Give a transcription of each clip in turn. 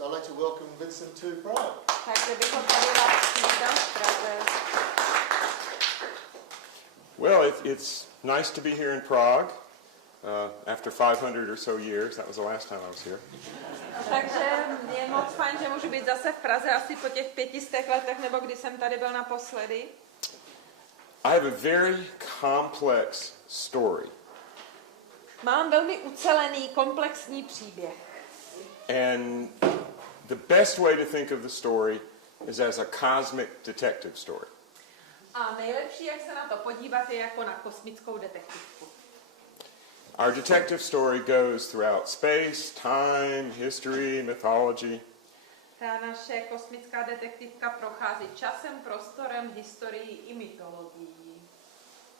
So I'd like to welcome Vincent to Prague. Takže bychom tady vás vítali v Praze. Well, it's nice to be here in Prague after 500 or so years. That was the last time I was here. Takže je moc fajn, že můžu být zase v Praze asi po těch 500 letech, nebo kdy jsem tady byl naposledy. I have a very complex story. Mám velmi ucelený, komplexní příběh. And the best way to think of the story is as a cosmic detective story. A nejlepší, jak se na to podívat, je jako na kosmickou detektivku. Our detective story goes throughout space, time, history, mythology. Ta naše kosmická detektivka prochází časem, prostorem, historií i mytologií.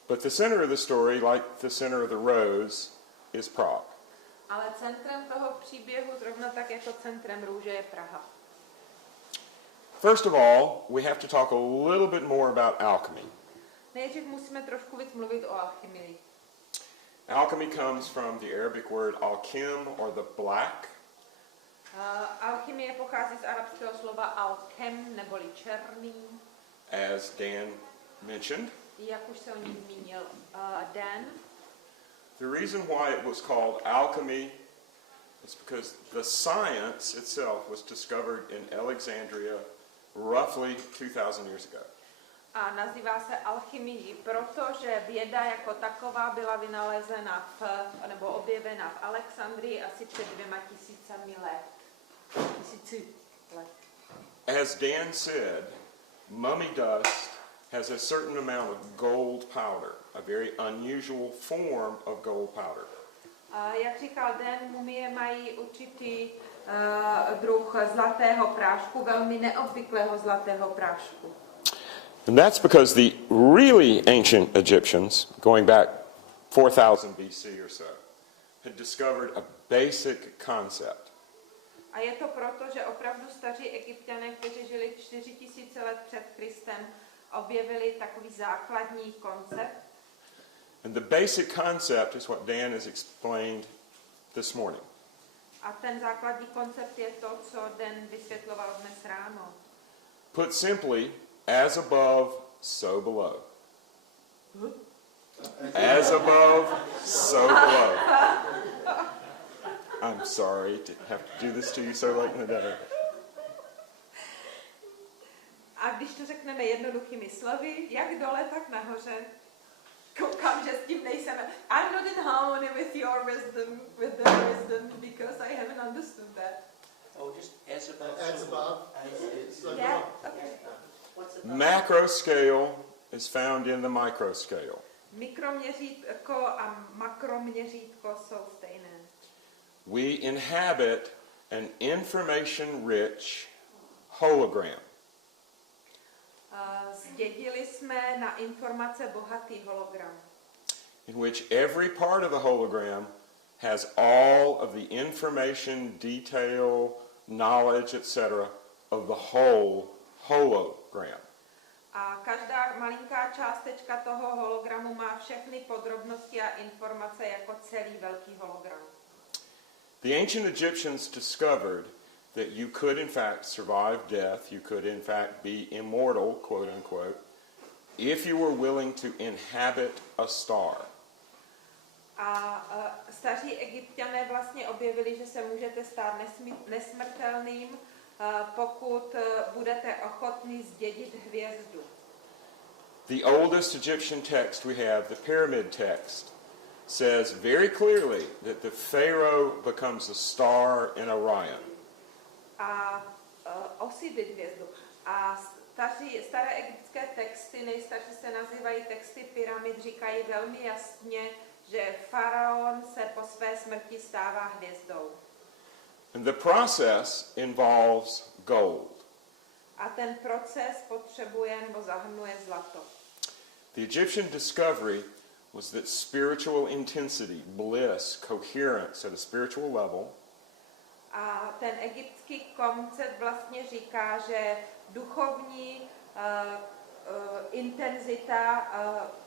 But the center of the story, like the center of the rose, is Prague. Ale centrem toho příběhu, zrovna tak jako centrem růže, je Praha. First of all, we have to talk a little bit more about alchemy. Nejdřív musíme trošku víc mluvit o alchymii. Alchemy comes from the Arabic word alkim, or the black. Alchymie pochází z arabského slova alchem, neboli černý. As Dan mentioned. Jak už se o ní zmínil Dan. The reason why it was called alchemy is because the science itself was discovered in Alexandria roughly 2000 years ago. A nazývá se alchymii, protože věda jako taková byla vynalezena nebo objevena v Alexandrii asi před 2000 let. As Dan said, mummy dust has a certain amount of gold powder, a very unusual form of gold powder. Jak říkal Dan, mumie mají určitý druh zlatého prášku, velmi neobvyklého zlatého prášku. And that's because the really ancient Egyptians, going back 4000 BC or so, had discovered a basic concept. A je to proto, že opravdu staří Egypťané, kteří žili 4000 let před Kristem, objevili takový základní koncept. And the basic concept is what Dan has explained this morning. A ten základní koncept je to, co Dan vysvětloval dnes ráno. Put simply, as above, so below. As above, so below. I'm sorry to have to do this to you so late in the day. A když to řekneme jednoduchými slovy, jak dole, tak nahoře. Koukám, že s tím nejsem. I'm not in harmony with your wisdom, with the wisdom, because I haven't understood that. Oh, just as above. As above. So Yeah, above. okay. What's above? Macro scale is found in the micro scale. Mikroměřítko a makroměřítko jsou stejné. We inhabit an information-rich hologram. Zdědili jsme na informace bohatý hologram, In which every part of the hologram has all of the information, detail, knowledge, etc. of the whole hologram. a každá malinká částečka toho hologramu má všechny podrobnosti a informace jako celý velký hologram. The ancient Egyptians discovered that you could in fact survive death, you could in fact be immortal, quote unquote, if you were willing to inhabit a star. A staří Egypťané vlastně objevili, že se můžete stát nesmrtelným, pokud budete ochotní zdědit hvězdu. The oldest Egyptian text we have, the pyramid text, says very clearly that the pharaoh becomes a star in Orion. A osídlit hvězdu. A staré egyptské texty, nejstarší se nazývají texty pyramid, říkají velmi jasně, že faraon se po své smrti stává hvězdou. And the process involves gold. A ten proces potřebuje nebo zahrnuje zlato. The Egyptian discovery was that spiritual intensity, bliss, coherence at a spiritual level A ten egyptský koncept vlastně říká, že duchovní intenzita,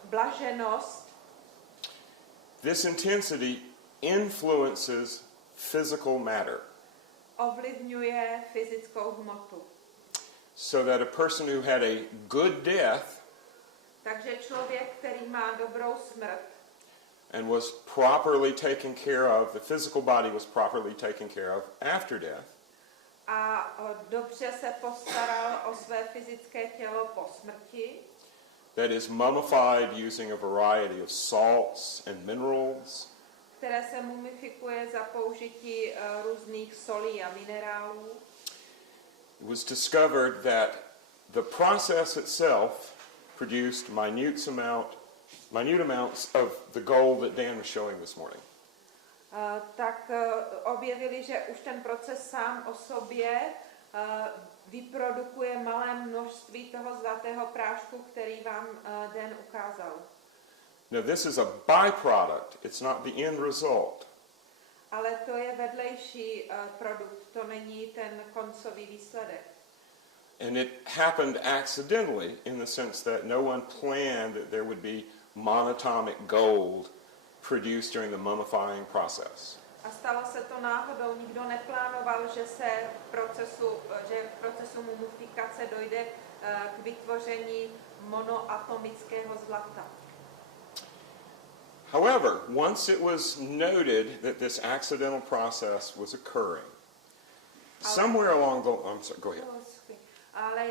blaženost, this intensity influences physical matter. ovlivňuje fyzickou hmotu. So that a person who had a good death Takže člověk, který má dobrou smrt and was properly taken care of, the physical body was properly taken care of after death, a dobře se postaral o své fyzické tělo po smrti, that is mummified using a variety of salts and minerals, které se mumifikuje za použití různých solí a minerálů. it was discovered that the process itself produced minute amounts of the gold that Dan was showing this morning. Tak objevili, že už ten proces sám o sobě vyprodukuje malé množství toho zlatého prášku, který vám Dan ukázal. Now this is a byproduct, it's not the end result. Ale to je vedlejší produkt, to není ten koncový výsledek. And it happened accidentally in the sense that no one planned that there would be monatomic gold produced during the mummifying process. A stalo se to náhodou, nikdo neplánoval, že v procesu mumifikace dojde k vytvoření monoatomického zlata. However, once it was noted that this accidental process was occurring, somewhere along the... I'm sorry, go ahead. Ale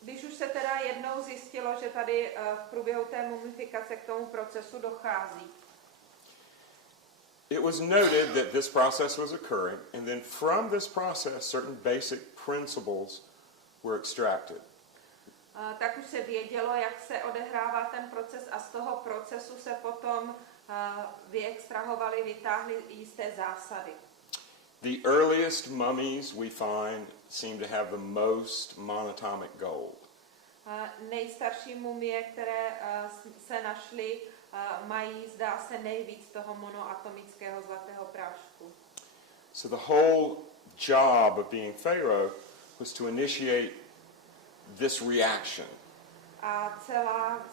když už se teda jednou zjistilo, že tady v průběhu té mumifikace k tomu procesu dochází, It was noted that this process was occurring, and then from this process, certain basic principles were extracted. tak už se vědělo, jak se odehrává ten proces a z toho procesu se potom vyextrahovaly, vytáhly jisté zásady. The earliest mummies we find seem to have the most monatomic gold. Nejstarší mumie, které se našly, mají, zdá se, nejvíc toho monoatomického zlatého prášku. So the whole job of being Pharaoh was to initiate this reaction. A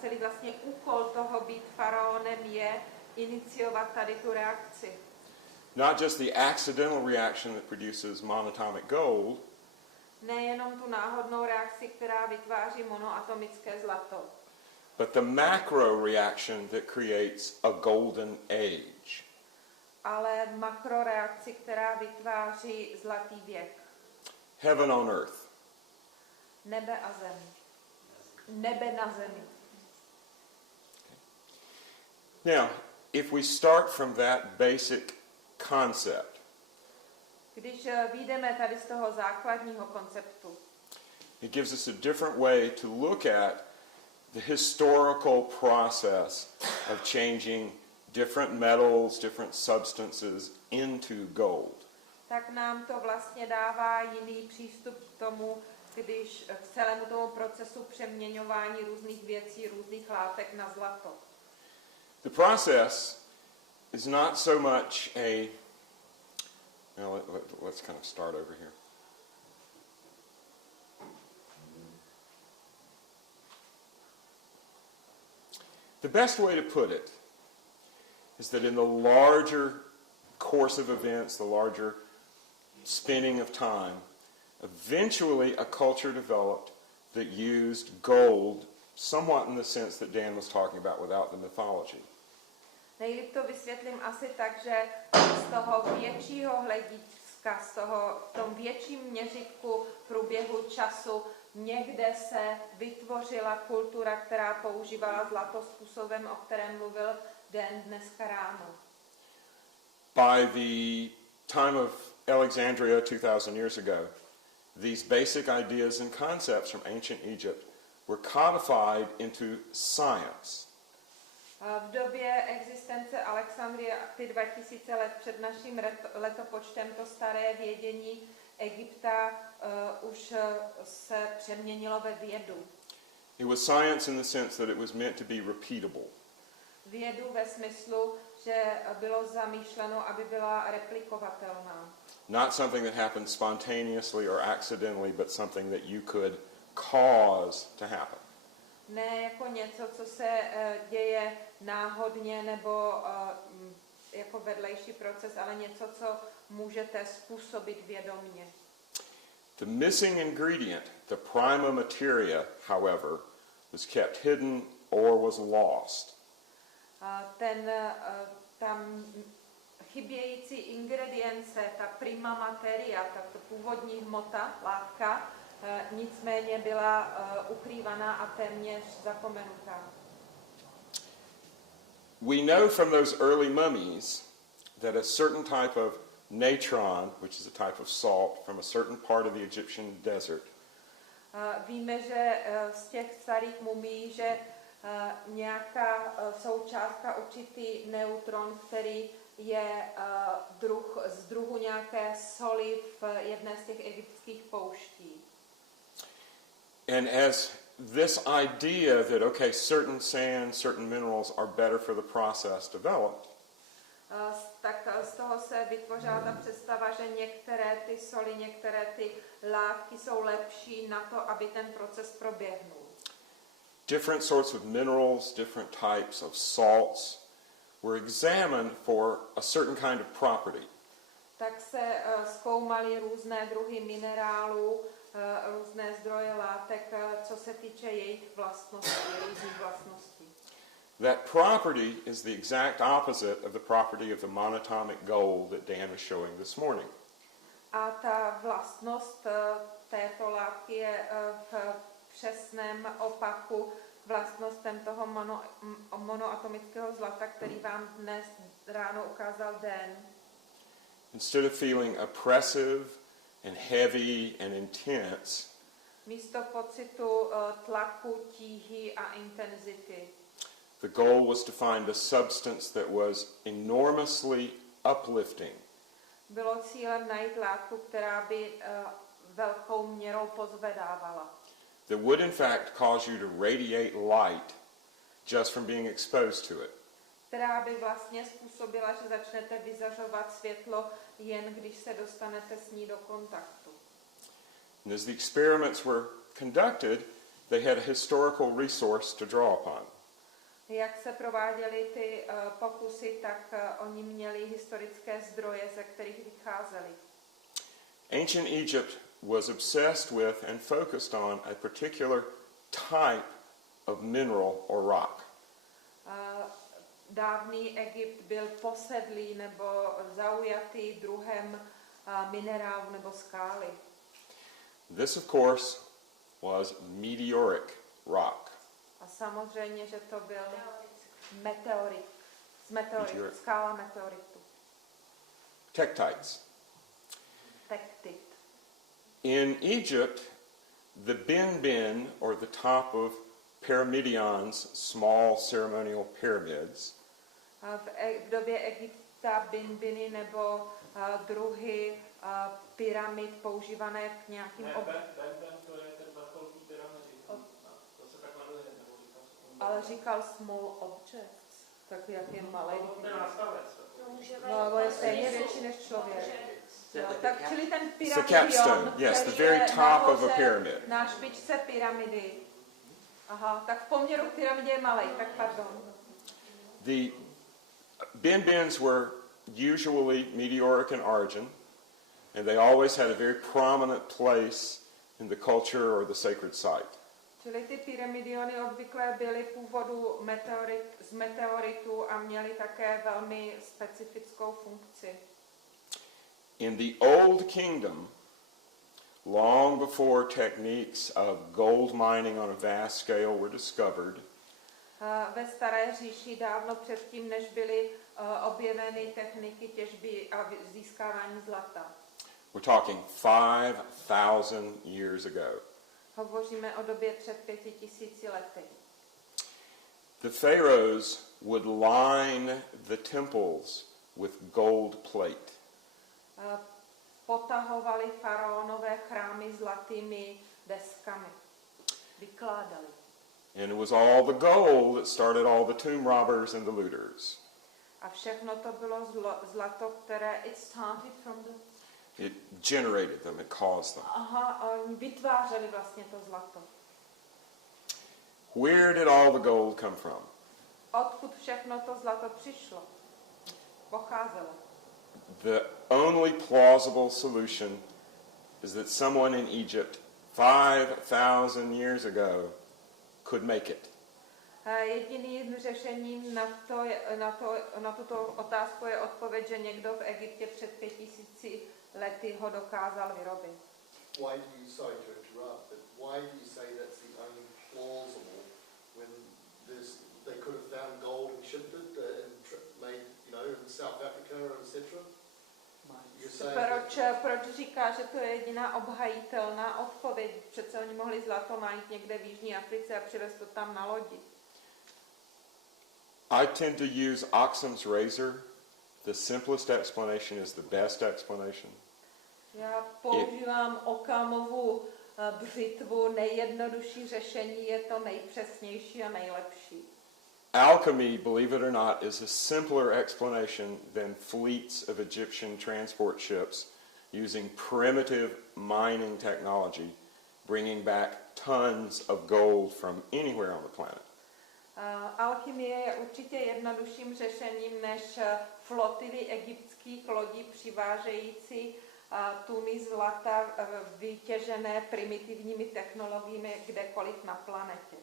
celý vlastně úkol toho být faraonem je iniciovat tady tu reakci. Not just the accidental reaction that produces monatomic gold, Nejenom tu náhodnou reakci, která vytváří monoatomické zlato, but the macro reaction that creates a golden age. ale makroreakci, která vytváří zlatý věk. Heaven on earth. Nebe a zem. Nebe na zemi. Now, if we start from that basic concept, Když vyjdeme tady z toho základního konceptu, it gives us a different way to look at the historical process of changing different metals, different substances into gold. tak nám to vlastně dává jiný přístup k tomu, když k celému tomu procesu přeměňování různých věcí, různých látek na zlato. The process is not so much a... Now, let's kind of start over here. The best way to put it is that in the larger course of events, the larger spinning of time, eventually a culture developed that used gold somewhat in the sense that Dan was talking about without the mythology. Nejlíp to vysvětlím asi tak, že z toho většího hlediska, v tom větším měřítku průběhu času někde se vytvořila kultura, která používala zlato způsobem, o kterém mluvil Dan dneska ráno. By the time of Alexandria 2000 years ago, these basic ideas and concepts from ancient Egypt were codified into science. V době existence Alexandrie, ty 2000 let před naším letopočtem, to staré vědění Egypta už se přeměnilo ve vědu. It was science in the sense that it was meant to be repeatable. Vědu ve smyslu, že bylo zamýšleno, aby byla replikovatelná. Not something that happened spontaneously or accidentally, but something that you could cause to happen. Ne jako něco, co se děje náhodně nebo jako vedlejší proces, ale něco, co můžete způsobit vědomně. The missing ingredient, the prima materia, however, was kept hidden or was lost. Tam chybějící ingredience, ta prima materia, ta původní hmota, látka, nicméně byla ukrývaná a téměř zapomenutá. We know from those early mummies that a certain type of natron, which is a type of salt from a certain part of the Egyptian desert, Víme, že z těch starých mumií, že nějaká součástka, určitý neutron, který je z druhu nějaké soli v jedné z těch egyptských pouští. and as this idea that, okay, certain sands, certain minerals are better for the process developed, Tak z toho se vytvořila ta představa, že některé ty soli, některé ty látky jsou lepší na to, aby ten proces proběhnul. different sorts of minerals, different types of salts were examined for a certain kind of property. Tak se zkoumaly různé druhy minerálů, různé zdroje látek, co se týče jejich vlastností, různých vlastností. That property is the exact opposite of the property of the monatomic gold that Dan was showing this morning. A ta vlastnost této látky je v přesném opaku vlastnostem toho monoatomického zlata, který vám dnes ráno ukázal Dan. Instead of feeling oppressive and heavy and intense, Místo pocitu tlaku, tíhy a intenzity. the goal was to find a substance that was enormously uplifting, Bylo cílem najít látku, která by velkou měrou pozvedávala. that would in fact cause you to radiate light just from being exposed to it. Která by vlastně způsobila, že začnete vyzařovat světlo, jen když se dostanete s ní do kontaktu. And as the experiments were conducted, they had a historical resource to draw upon. Jak se prováděly ty pokusy, tak oni měli historické zdroje, ze kterých vycházeli. Ancient Egypt was obsessed with and focused on a particular type of mineral or rock. Dávný Egypt byl posedlý nebo zaujatý druhem minerálu nebo skály. This, of course, was meteoric rock. A samozřejmě, že to byl Meteorit. skála meteoritu. Tektites. Tektit. In Egypt, the bin, or the top of pyramidions, small ceremonial pyramids, V době Egypta bin nebo druhy pyramid používané k nějakým to je ten vrchol té pyramidy. To se tak jmenuje, nebo říkal jsem. ale říkal small objects, tak jak je malý. To je nástavec. No, ale je stejně větší než člověk. Jo, tak čili ten It's the capstone, pyramidion, yes, the který very je top of a nahoře pyramid. na špičce pyramidy. Aha, tak v poměru k pyramidě je malý, tak pardon. The bins were usually meteoric in origin, and they always had a very prominent place in the culture or the sacred site. Čili ty pyramidiony obvykle byly původu z meteoritu a měly také velmi specifickou funkci. In the Old Kingdom, long before techniques of gold mining on a vast scale were discovered, Ve staré říši dávno předtím, než byly objeveny techniky těžby a získávání zlata. we're talking 5,000 years ago, Hovoříme o době před 5,000 lety. the pharaohs would line the temples with gold plate. Potahovali faraonové chrámy zlatými deskami. Vykládali. And it was all the gold that started all the tomb robbers and the looters. A všechno to bylo zlato, které it started from the... It generated them, it caused them. Aha, oni vytvářeli vlastně to zlato. Where did all the gold come from? Odkud všechno to zlato přišlo? Pocházelo. the only plausible solution is that someone in Egypt 5,000 years ago could make it. Jediným řešením na tuto otázku je odpověď, že někdo v Egyptě před 5000 lety ho dokázal vyrobit. Why do you, sorry to interrupt, but why do you say that's the only plausible when they could have found gold and shipped it and made, in South Africa, etc.? Proč říká, že to je jediná obhajitelná odpověď? Přece oni mohli zlato najít někde v Jižní Africe a přivést to tam na lodi. I tend to use Occam's razor. The simplest explanation is the best explanation. Já používám Occamovu břitvu, nejjednodušší řešení je to nejpřesnější a nejlepší. Alchemy, believe it or not, is a simpler explanation than fleets of Egyptian transport ships using primitive mining technology, bringing back tons of gold from anywhere on the planet. Alchymie je určitě jednodušším řešením než flotily egyptských lodí přivážející tuny zlata vytěžené primitivními technologiemi kdekoliv na planetě.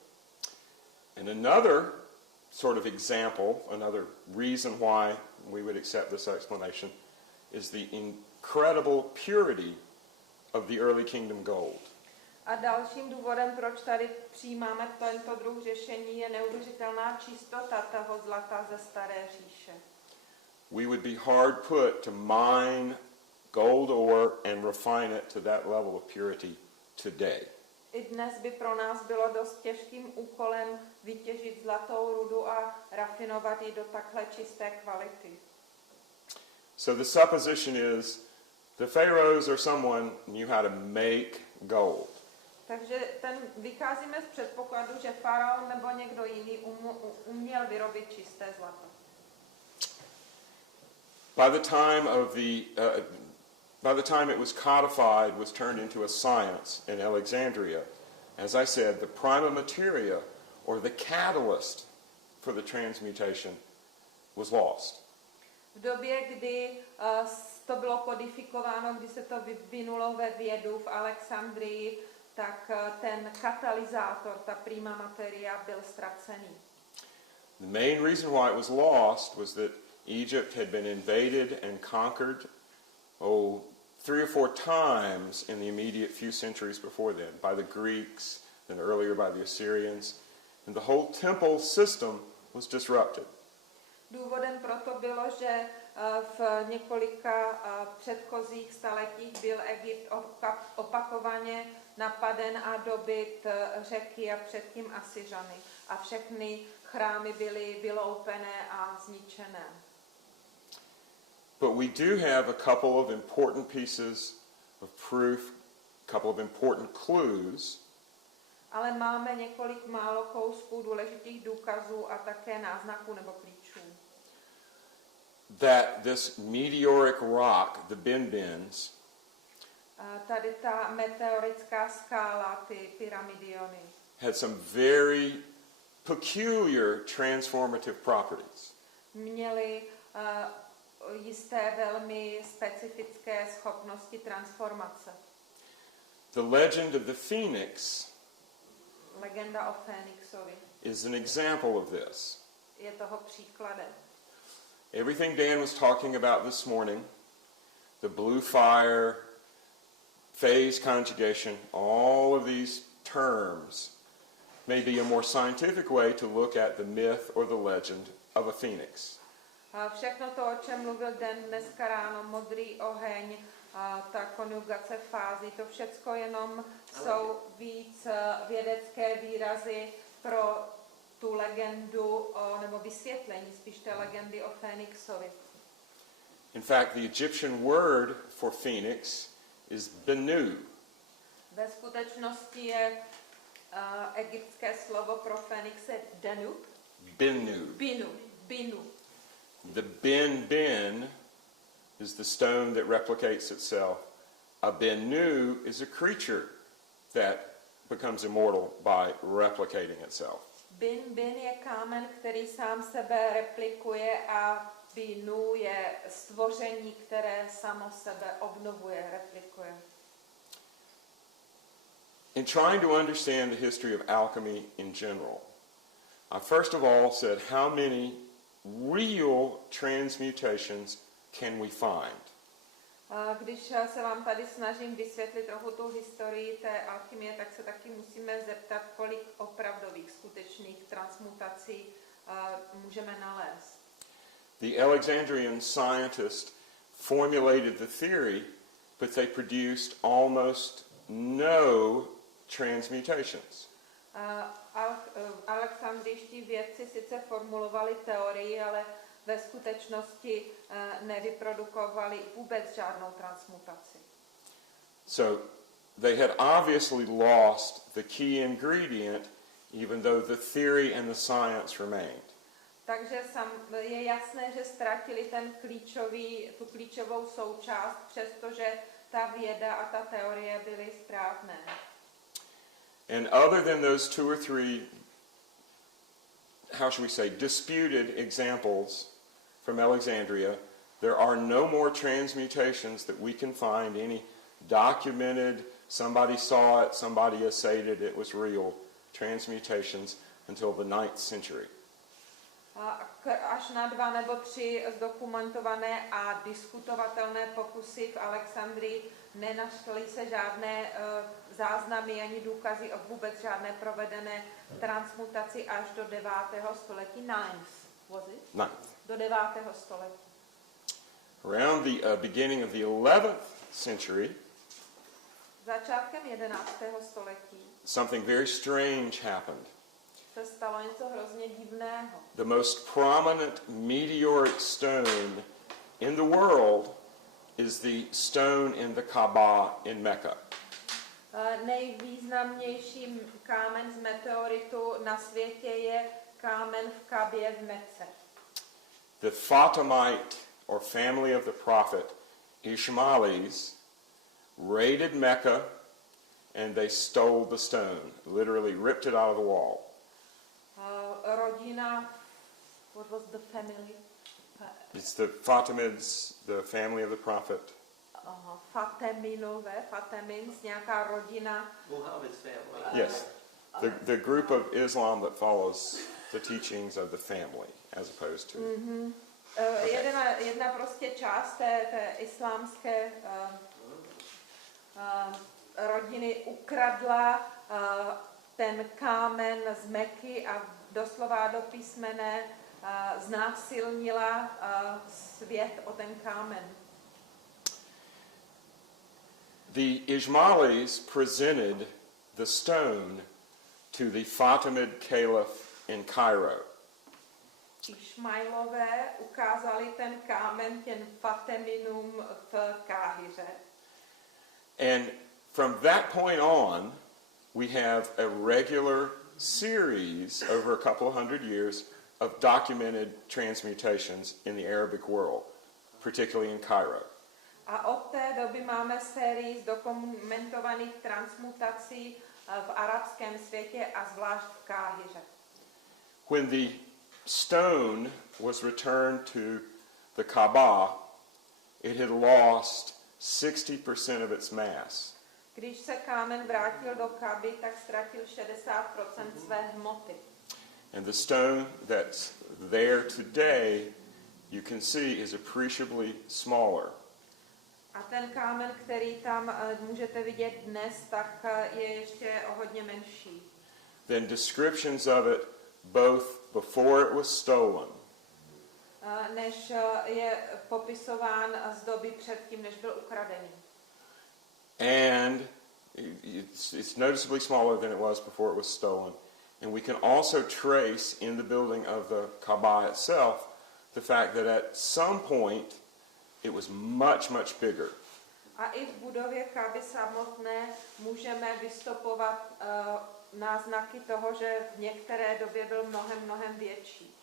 And another sort of example, another reason why we would accept this explanation is the incredible purity of the early kingdom gold. A dalším důvodem, proč tady přijímáme tento druh řešení, je neuvěřitelná čistota toho zlata ze staré říše. We would be hard put to mine gold ore and refine it to that level of purity today. I dnes by pro nás bylo dost těžkým úkolem vytěžit zlatou rudu a rafinovat ji do takhle čisté kvality. So the supposition is the pharaohs or someone knew how to make gold. Takže vycházíme z předpokladu, že faraon nebo někdo jiný uměl vyrobit čisté zlato. By the time it was codified, was turned into a science in Alexandria. As I said, the prima materia, or the catalyst for the transmutation, was lost. V době, kdy to bylo kodifikováno, kdy se to vyvinulo ve vědu v Alexandrii, tak ten katalyzátor, ta prima materia, byl ztracený. The main reason why it was lost was that Egypt had been invaded and conquered 3 or 4 times in the immediate few centuries before then, by the Greeks, and earlier by the Assyrians, and the whole temple system was disrupted. Důvodem proto bylo, že v několika předchozích staletích byl Egypt opakovaně napaden a dobyt Řeky a předtím Asyřany. A všechny chrámy byly vyloupené a zničené. But we do have a couple of important pieces of proof, a couple of important clues. Ale máme několik málo kousků důležitých důkazů a také náznaků nebo klíčů. That this meteoric rock, the Bin-Bins, tady ta meteorická skála, ty pyramidiony, had some very peculiar transformative properties. Měly jisté velmi specifické schopnosti transformace. The legend of the Phoenix Legenda o Fénixovi is an example of this. je toho příkladem. Everything Dan was talking about this morning, the blue fire, phase conjugation, all of these terms may be a more scientific way to look at the myth or the legend of a phoenix. Všechno to, o čem mluvil Den dneska ráno, modrý oheň, ta konjugace fází, to všecko jenom jsou víc vědecké výrazy pro tu legendu, nebo vysvětlení spíš té legendy o Fénixovi. In fact, the Egyptian word for phoenix is benu. Ve skutečnosti je egyptské slovo pro Fénixe Danub. Benu. Binu. The bin is the stone that replicates itself. A benu is a creature that becomes immortal by replicating itself. Bin je kámen, který sám sebe replikuje a Nu je stvoření, které samo sebe obnovuje, replikuje. In trying to understand the history of alchemy in general, I first of all said, how many real transmutations can we find? Když se vám tady snažím vysvětlit trochu tu historii té alchymie, tak se taky musíme zeptat, kolik opravdových skutečných transmutací můžeme nalézt. The Alexandrian scientists formulated the theory, but they produced almost no transmutations. Alexandrijští vědci sice formulovali teorii, ale ve skutečnosti nevyprodukovali vůbec žádnou transmutaci. So they had obviously lost the key ingredient, even though the theory and the science remained. Takže je jasné, že ztratili tu klíčovou součást, přestože ta věda a ta teorie byly správné. And other than those two or three, how should we say, disputed examples from Alexandria, there are no more transmutations that we can find, any documented, somebody saw it, somebody essayed it, it was real, transmutations until the 9th century. Až na 2 nebo 3 zdokumentované a diskutovatelné pokusy v Alexandrii nenašly se žádné záznamy ani důkazy o vůbec žádné provedené transmutaci až do 9. století. 9th. Do 9. století. Around the beginning of the 11th century, Začátkem 11. století something very strange happened. se stalo něco hrozně divného. The most prominent meteoric stone in the world is the stone in the Kaaba in Mecca. Nejvýznamnější kámen z meteoritu na světě je kámen v Kabě v Mece. The Fatimite, or family of the prophet, Ishmaelis, raided Mecca and they stole the stone, literally ripped it out of the wall. Rodina, what was the family? It's the Fatimids, the family of the prophet. Fatemins, nějaká rodina. Muhammad's family. Yes, the group of Islam that follows the teachings of the family, as opposed to... Jedna prostě část té islámské rodiny ukradla ten kámen z Meky a doslova do písmene znásilnila svět o ten kámen. The Ismailis presented the stone to the Fatimid Caliph in Cairo. Išmailové ukázali ten kámen těm Fateminům v Káhiře. And from that point on, we have a regular series over a couple of hundred years of documented transmutations in the Arabic world, particularly in Cairo. A od té doby máme sérii zdokumentovaných transmutací v arabském světě a zvlášť v Káhiře. When the stone was returned to the Kaaba, it had lost 60% of its mass. Když se kámen vrátil do Kaby, tak ztratil 60% své hmoty. And the stone that's there today, you can see, is appreciably smaller. A ten kámen, který tam můžete vidět dnes, tak je ještě o hodně menší. Then descriptions of it both before it was stolen Než je popisován z doby předtím, než byl ukradený. and it's noticeably smaller than it was before it was stolen. And we can also trace in the building of the Kaaba itself the fact that at some point it was much, much bigger. A i v budově Kaby samotné můžeme vystopovat náznaky toho, že v některé době byl mnohem větší.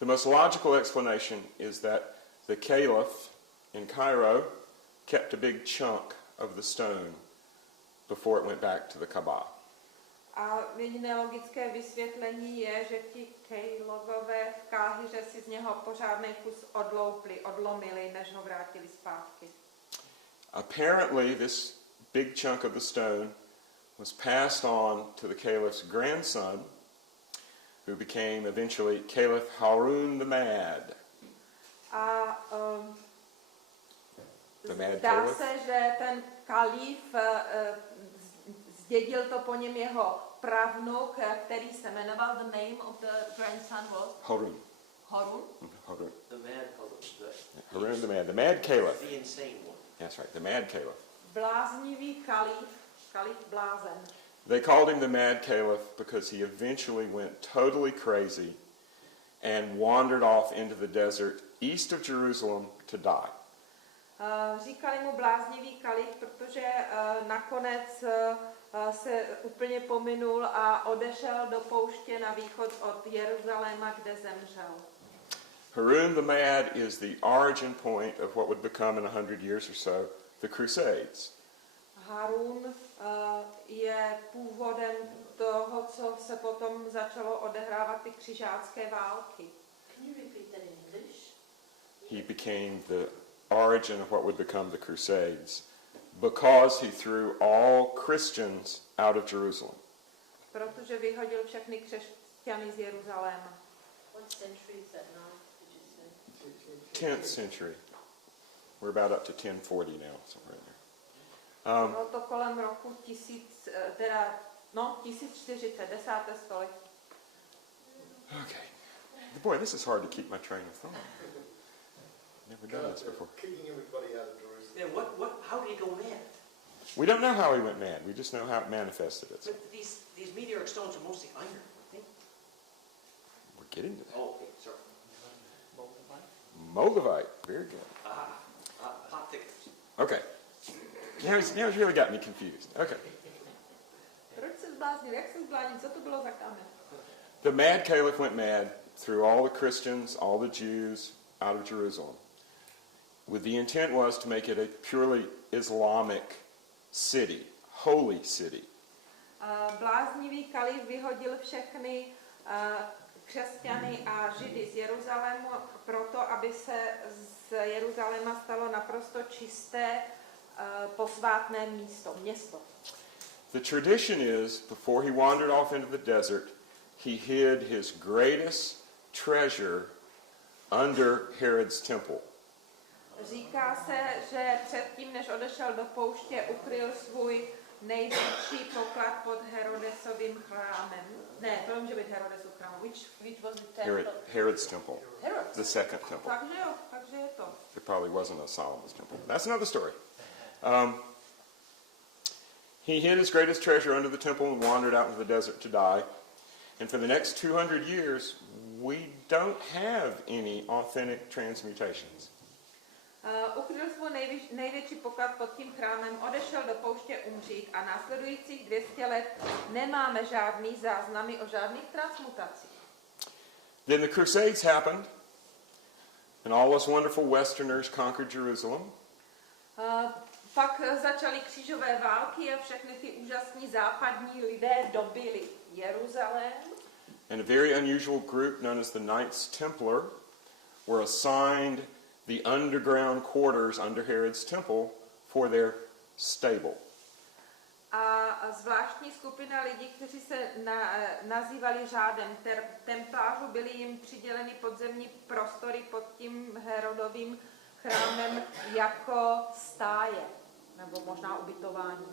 The most logical explanation is that the caliph in Cairo kept a big chunk of the stone before it went back to the Kaaba. A jediné logické vysvětlení je, že ti Kejlogové v Káhiře si z něho pořádný kus odlomili, než ho vrátili zpátky. Apparently, this big chunk of the stone was passed on to the caliph's grandson, who became eventually Caliph Harun the Mad. A The Mad zdá Caliph? se, že ten kalif zdědil to po něm jeho pravnuk, který se jmenoval, the name of the grandson was Harun. Harun. Harun. The mad color. Harun the Mad. The Mad Caliph. The insane one. That's right, the Mad Caliph. Bláznivý kalif blázen. They called him the Mad Caliph because he eventually went totally crazy and wandered off into the desert east of Jerusalem to die. Říkali mu bláznivý kalif, protože nakonec se úplně pominul a odešel do pouště na východ od Jeruzaléma, kde zemřel. Harun the Mad is the origin point of what would become in 100 years or so the Crusades. Harun je původem toho, co se potom začalo odehrávat ty křižácké války. Can you repeat that in English? He became the origin of what would become the Crusades because he threw all Christians out of Jerusalem. Protože vyhodil všechny křesťany z Jeruzaléma. What century is that now, did you say? 10th century. We're about up to 1040 now, somewhere in there. Bylo to kolem roku 1040, 10. století. Okay. Boy, this is hard to keep my train of thought. Never done this before. Kicking everybody out of Jerusalem. Yeah, how did he go mad? We don't know how he went mad. We just know how it manifested itself. But these meteoric stones are mostly iron, I think. We're getting to that. Oh, okay, sorry. Moldavite. Very good. Hot thickness. Okay. Now he's really got me confused. Okay. Proč se zbláznil? Jak se zbláznil? Co to bylo za kámen? The Mad Caliph went mad, threw all the Christians, all the Jews out of Jerusalem. The intent was to make it a purely Islamic city, holy city. Bláznivý kalif vyhodil všechny křesťany a židy z Jeruzalému proto, aby se z Jeruzaléma stalo naprosto čisté posvátné město. The tradition is, before he wandered off into the desert, he hid his greatest treasure under Herod's temple. Říká se, že předtím, než odešel do pouště, ukryl svůj největší poklad pod Herodesovým chrámem. Ne, to nemůže být Herodesův chrám. Which was the temple? Herod's temple. Herod. The second temple. Takže jo, takže je to. It probably wasn't a Solomon's temple. That's another story. He hid his greatest treasure under the temple and wandered out into the desert to die. And for the next 200 years, we don't have any authentic transmutations. Ukryl svůj největší poklad pod tím chrámem, odešel do pouště umřít a následujících 200 let nemáme žádný záznamy o žádných transmutacích. Then the Crusades happened, and all us wonderful Westerners conquered Jerusalem. Pak začaly křížové války a všechny ty úžasní západní lidé dobili Jeruzalém. And a very unusual group known as the Knights Templar were assigned the underground quarters under Herod's temple for their stable. A zvláštní skupina lidí, kteří se nazývali řádem templářů, byly jim přiděleny podzemní prostory pod tím Herodovým chrámem jako stáje, nebo možná ubytování.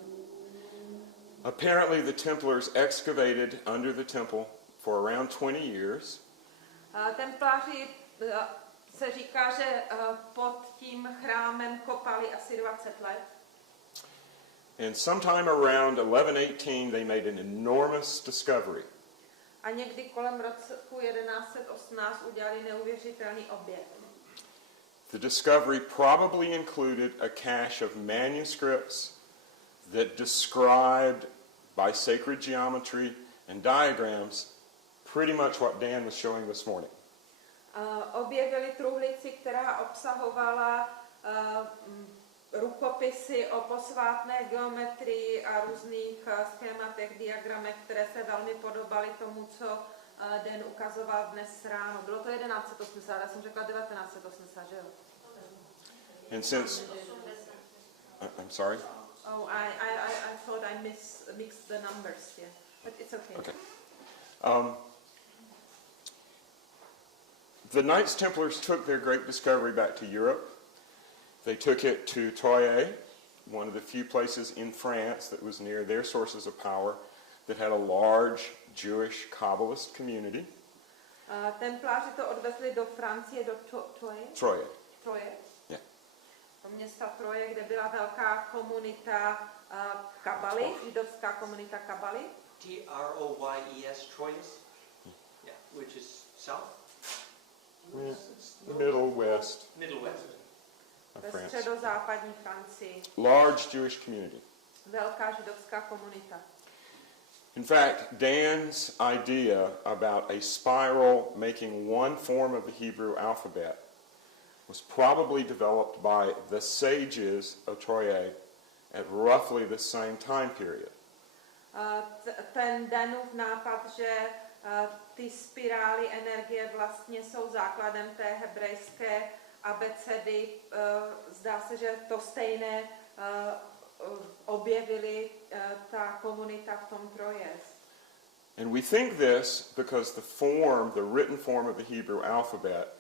Apparently the Templars excavated under the temple for around 20 years. Templáři se říká, že pod tím chrámem kopali asi 20 let. And sometime around 1118 they made an enormous discovery. A někdy kolem roku 1118 udělali neuvěřitelný objev. The discovery probably included a cache of manuscripts that described by sacred geometry and diagrams pretty much what Dan was showing this morning. Objevili truhlici, která obsahovala rukopisy o posvátné geometrii a různých schématech, diagramech, které se velmi podobaly tomu, co Den ukazoval dnes ráno. Bylo to 1180, já jsem řekla 1980, že jo? And since, I'm sorry? Oh, I thought I mixed the numbers here, but it's okay. Okay. The Knights Templars took their great discovery back to Europe. They took it to Troyes, one of the few places in France that was near their sources of power that had a large Jewish Kabbalist community. Templáři to odvezli do Francie, do Troyes. Troje. Yeah. Do města Troje, kde byla velká komunita Kabaly, židovská komunita Kabaly. Troyes, Troyes? Yeah, which is south? Middle West Middle West. of Ve France. středozápadní Francii. Large Jewish community. Velká židovská komunita. In fact, Dan's idea about a spiral making one form of the Hebrew alphabet was probably developed by the sages of Troyes at roughly the same time period. Ten Danův nápad, že ty spirály energie vlastně jsou základem té hebrejské abecedy, zdá se, že to stejné objevili ta komunita v tom Trojes. And we think this because the written form of the Hebrew alphabet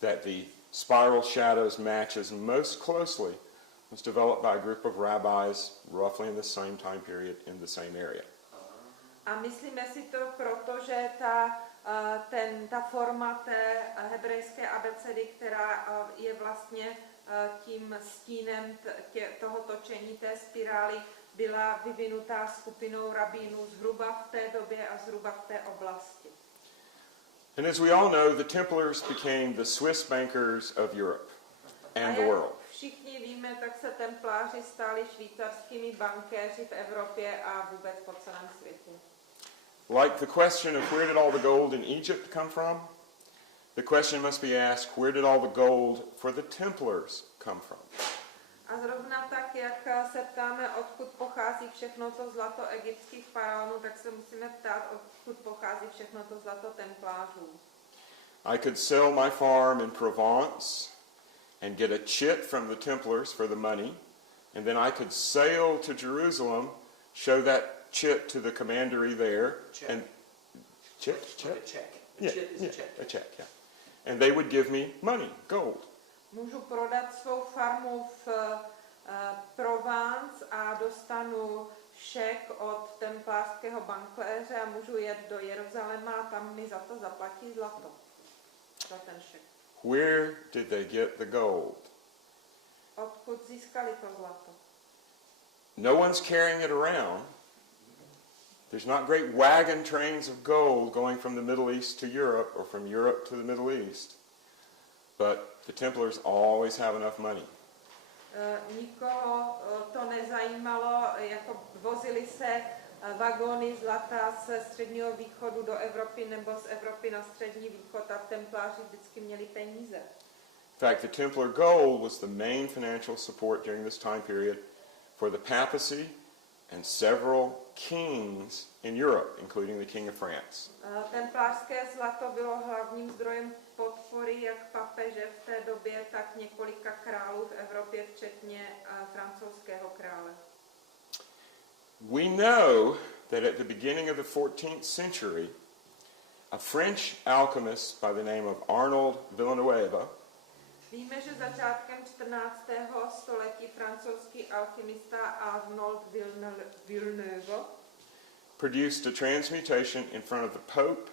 that the spiral shadows matches most closely was developed by a group of rabbis roughly in the same time period in the same area. A myslíme si to proto, že ta forma té hebrejské abecedy, která je vlastně tím stínem toho točení té spirály, byla vyvinutá skupinou rabínů zhruba v té době a zhruba v té oblasti. And as we all know, the Templars became the Swiss bankers of Europe and the world. Všichni víme, tak se templáři stali švýcarskými bankéři v Evropě a vůbec po celém světě. Like the question of where did all the gold in Egypt come from, the question must be asked, where did all the gold for the Templars come from? A zrovna tak, jak se ptáme, odkud pochází všechno to zlato egyptských faraonů, tak se musíme ptát, odkud pochází všechno to zlato templářů. I could sell my farm in Provence and get a chit from the Templars for the money, and then I could sail to Jerusalem, show that chit to the commandery there, Check. and check. A check. Yeah, Chit is yeah, a check. a check, yeah. And they would give me money, gold. Můžu prodat svou farmu v Provence a dostanu šek od templářského bankéře a můžu jet do Jeruzaléma a tam mi za to zaplatí zlato. Za ten šek. Where did they get the gold? Odkud získali to zlato? No one's carrying it around. There's not great wagon trains of gold going from the Middle East to Europe or from Europe to the Middle East. But the Templars always have enough money. Nikoho to nezajímalo, jako vozili se vagóny zlata ze středního východu do Evropy nebo z Evropy na střední východ a templáři vždycky měli peníze. In fact, the Templar gold was the main financial support during this time period for the papacy and several kings in Europe, including the King of France. Templářské zlato bylo hlavním zdrojem podpory jak papeže v té době, tak několika králů v Evropě, včetně francouzského krále. We know that at the beginning of the 14th century, a French alchemist by the name of Arnold Villeneuve Víme, že začátkem 14. století francouzský alchymista Arnold Villeneuve produced a transmutation in front of the Pope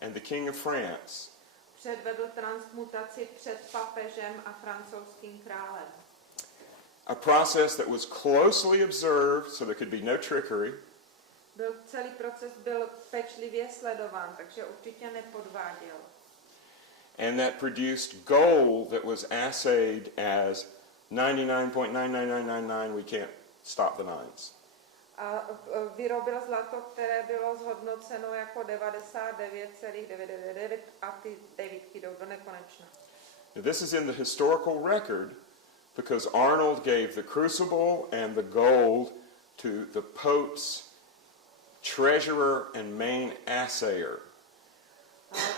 and the King of France předvedl transmutaci před papežem a francouzským králem. a process that was closely observed so there could be no trickery, Celý proces byl pečlivě sledován, takže určitě nepodváděl. and that produced gold that was assayed as 99.99999, we can't stop the nines. A vyrobil zlato, které bylo zhodnoceno jako 99,999 a ty devítky jdou do nekonečna. Now, this is in the historical record because Arnold gave the crucible and the gold to the Pope's treasurer and main assayer.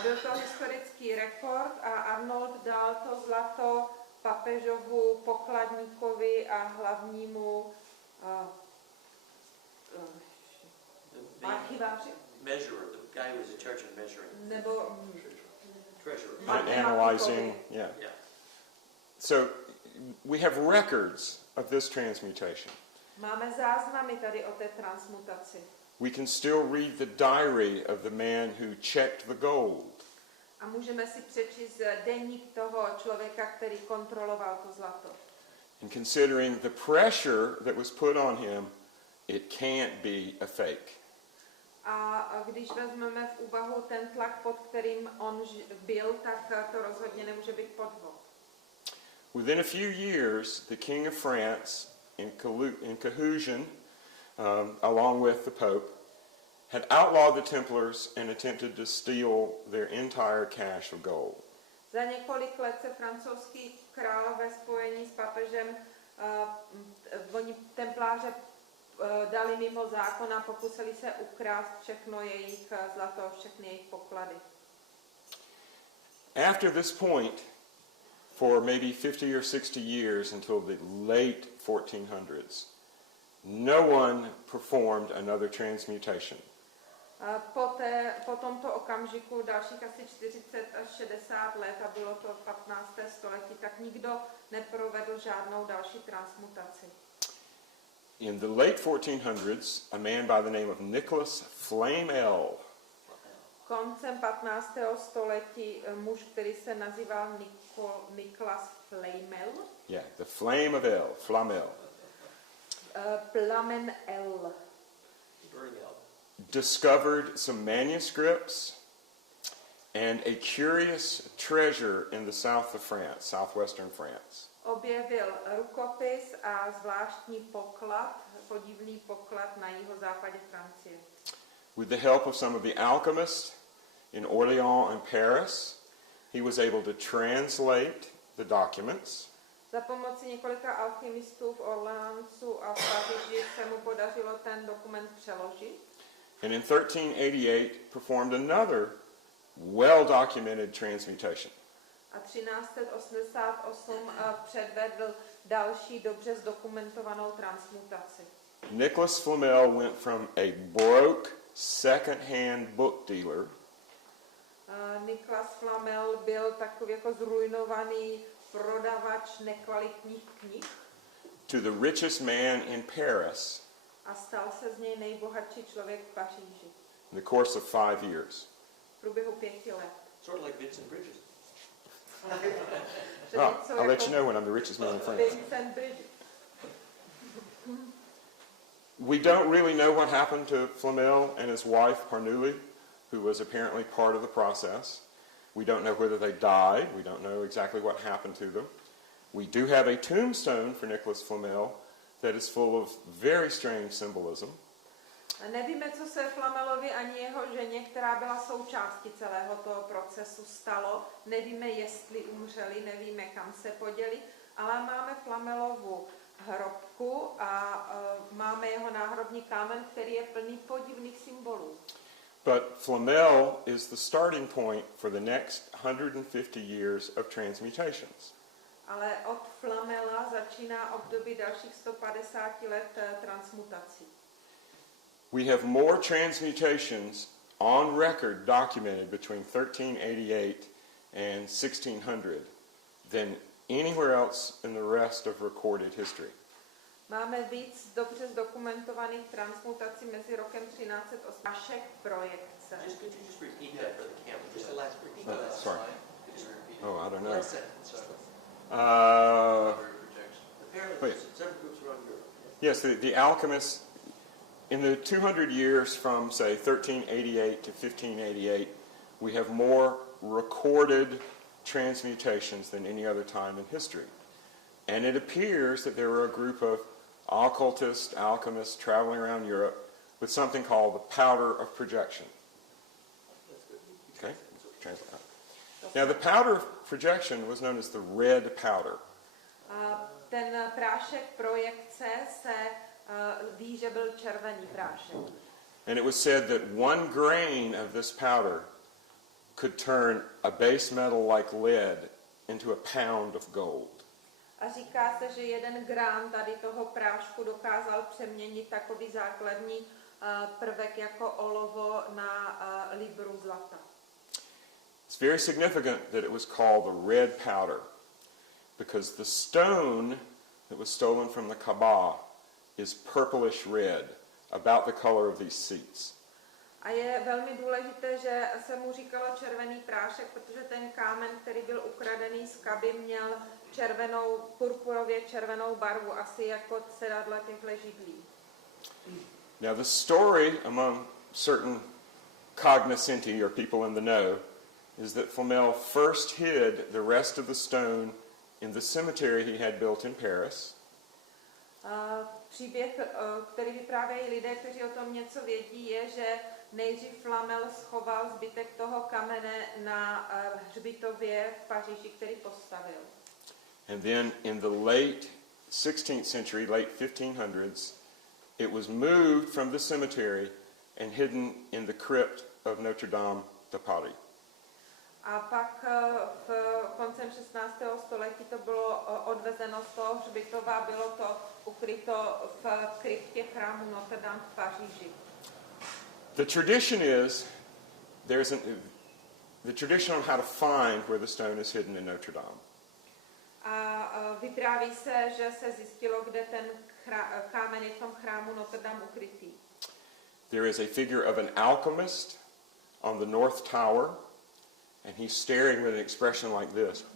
Byl to historický rekord a Arnold dal to zlato papežovu pokladníkovi a hlavnímu archiváři. Measurer, the guy who was in charge of measuring. Nebo Treasurer. Analyzing, yeah. Yeah. So we have records of this transmutation. Máme záznamy tady o té transmutaci. We can still read the diary of the man who checked the gold. A můžeme si přečíst deník toho člověka, který kontroloval to zlato. And considering the pressure that was put on him, it can't be a fake. A když vezmeme v úvahu ten tlak, pod kterým on byl, tak to rozhodně nemůže být podvod. Within a few years, the King of France, in cohesion, along with the Pope, had outlawed the Templars and attempted to steal their entire cache of gold. Za několik let se francouzský král ve spojení s papežem oni templáře dali mimo zákon a pokusili se ukrást všechno jejich zlato, všechny jejich poklady. After this point, for maybe 50 or 60 years until the late 1400s, no one performed another transmutation. Po tomto okamžiku, dalších asi 40 až 60 let, a bylo to 15. století, tak nikdo neprovedl žádnou další transmutaci. In the late 1400s, a man by the name of Nicholas Flamel. Koncem 15. století muž, který se nazýval Nicholas Flamel. Yeah, the flame of El, Flamel. Plamen El. Discovered some manuscripts and a curious treasure in the south of France, southwestern France. Objevil rukopis a zvláštní poklad, podivný poklad na jihozápadě Francie. With the help of some of the alchemists in Orléans and Paris, he was able to translate the documents. Za pomoci několika alchymistů v Orléansu a v Paříži se mu podařilo ten dokument přeložit. And in 1388 performed another well-documented transmutation. A 1388 předvedl další dobře zdokumentovanou transmutaci. Nicholas Flamel went from a broke second-hand book dealer Nicholas Flamel byl takový jako zrujnovaný prodavač nekvalitních knih to the richest man in Paris a stal se z něj nejbohatší člověk v Paříži. in the course of 5 years. V průběhu 5 let. Sort of like Vincent Bridges. I'll let you know when I'm the richest man in France. Vincent Bridges. We don't really know what happened to Flamel and his wife Parnuli, who was apparently part of the process. We don't know whether they died. We don't know exactly what happened to them. We do have a tombstone for Nicholas Flamel that is full of very strange symbolism. Nevíme, co se Flamelovi ani jeho ženě, která byla součástí celého toho procesu, stalo. Nevíme, jestli umřeli, nevíme, kam se poděli, ale máme Flamelovu hrobku a máme jeho náhrobní kámen, který je plný podivných symbolů. But Flamel is the starting point for the next 150 years of transmutations. Ale od Flamela začíná období dalších 150 let transmutací. We have more transmutations on record documented between 1388 and 1600 than anywhere else in the rest of recorded history. Máme víc dobře zdokumentovaných transmutací mezi rokem 1308 a všech projekce. Could you just repeat that for the camera? Just the last repeat. Oh, sorry. Oh, I don't know. Last sentence. Apparently, wait. several groups around Europe. Yes, the alchemists, in the 200 years from, say, 1388 to 1588, we have more recorded transmutations than any other time in history. And it appears that there were a group of occultists, alchemists traveling around Europe with something called the powder of projection. Okay? Translate that. Now, the powder of projection was known as the red powder. ten prášek projekce se ví, že byl červený prášek. And it was said that 1 grain of this powder could turn a base metal like lead into a pound of gold. A říká se, že 1 gram tady toho prášku dokázal přeměnit takový základní prvek jako olovo na libru zlata. It's very significant that it was called the red powder, because the stone that was stolen from the Kaaba is purplish red, about the color of these seats. A je velmi důležité, že se mu říkalo červený prášek, protože ten kámen, který byl ukradený z Kaby, měl červenou, purpurově červenou barvu, asi jako sedadla těchto židlí. Now the story among certain cognoscenti, or people in the know, is that Flamel first hid the rest of the stone in the cemetery he had built in Paris. Příběh, který vyprávějí lidé, kteří o tom něco vědí, je, že nejdřív Flamel schoval zbytek toho kamene na hřbitově v Paříži, který postavil. And then in the late 16th century, late 1500s, it was moved from the cemetery and hidden in the crypt of Notre Dame de Paris. A pak v koncem 16. století to bylo odvezeno z toho hřbitova, bylo to ukryto v kryptě chrámu Notre Dame v Paříži. The tradition is, the tradition on how to find where the stone is hidden in Notre Dame. A vypráví se, že se zjistilo, kde ten kámen je v tom chrámu Notre Dame ukrytý. There is a figure of an alchemist on the North Tower, and he's staring with an expression like this.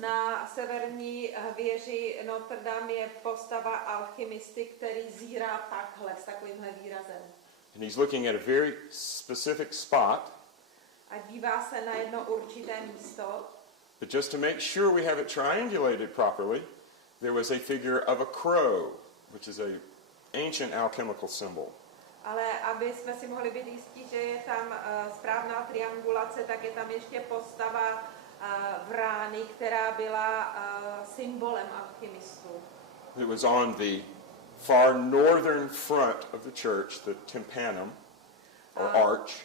Na severní věži Notre Dame je postava alchymisty, který zírá takhle, s takovýmhle výrazem. And he's looking at a very specific spot. A dívá se na jedno určité místo. But just to make sure we have it triangulated properly, there was a figure of a crow, which is an ancient alchemical symbol. Ale aby jsme si mohli být jistí, že je tam správná triangulace, tak je tam ještě postava vrány, která byla symbolem alchymistů. It was on the far northern front of the church, the tympanum, or arch.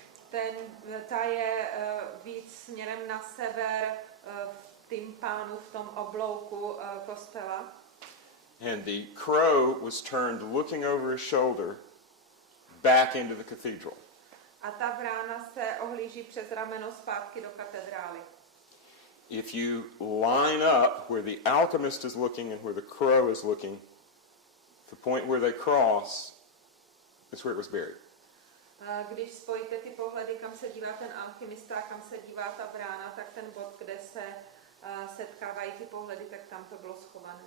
Ta je víc směrem na sever v tympánu, v tom oblouku kostela. And the crow was turned looking over his shoulder back into the cathedral. A ta vrána se ohlíží přes rameno zpátky do katedrály. If you line up where the alchemist is looking and where the crow is looking, the point where they cross, that's where it was buried. Když spojíte ty pohledy, kam se dívá ten alchymista a kam se dívá ta vrána, tak ten bod, kde se setkávají ty pohledy, tak tam to bylo schované.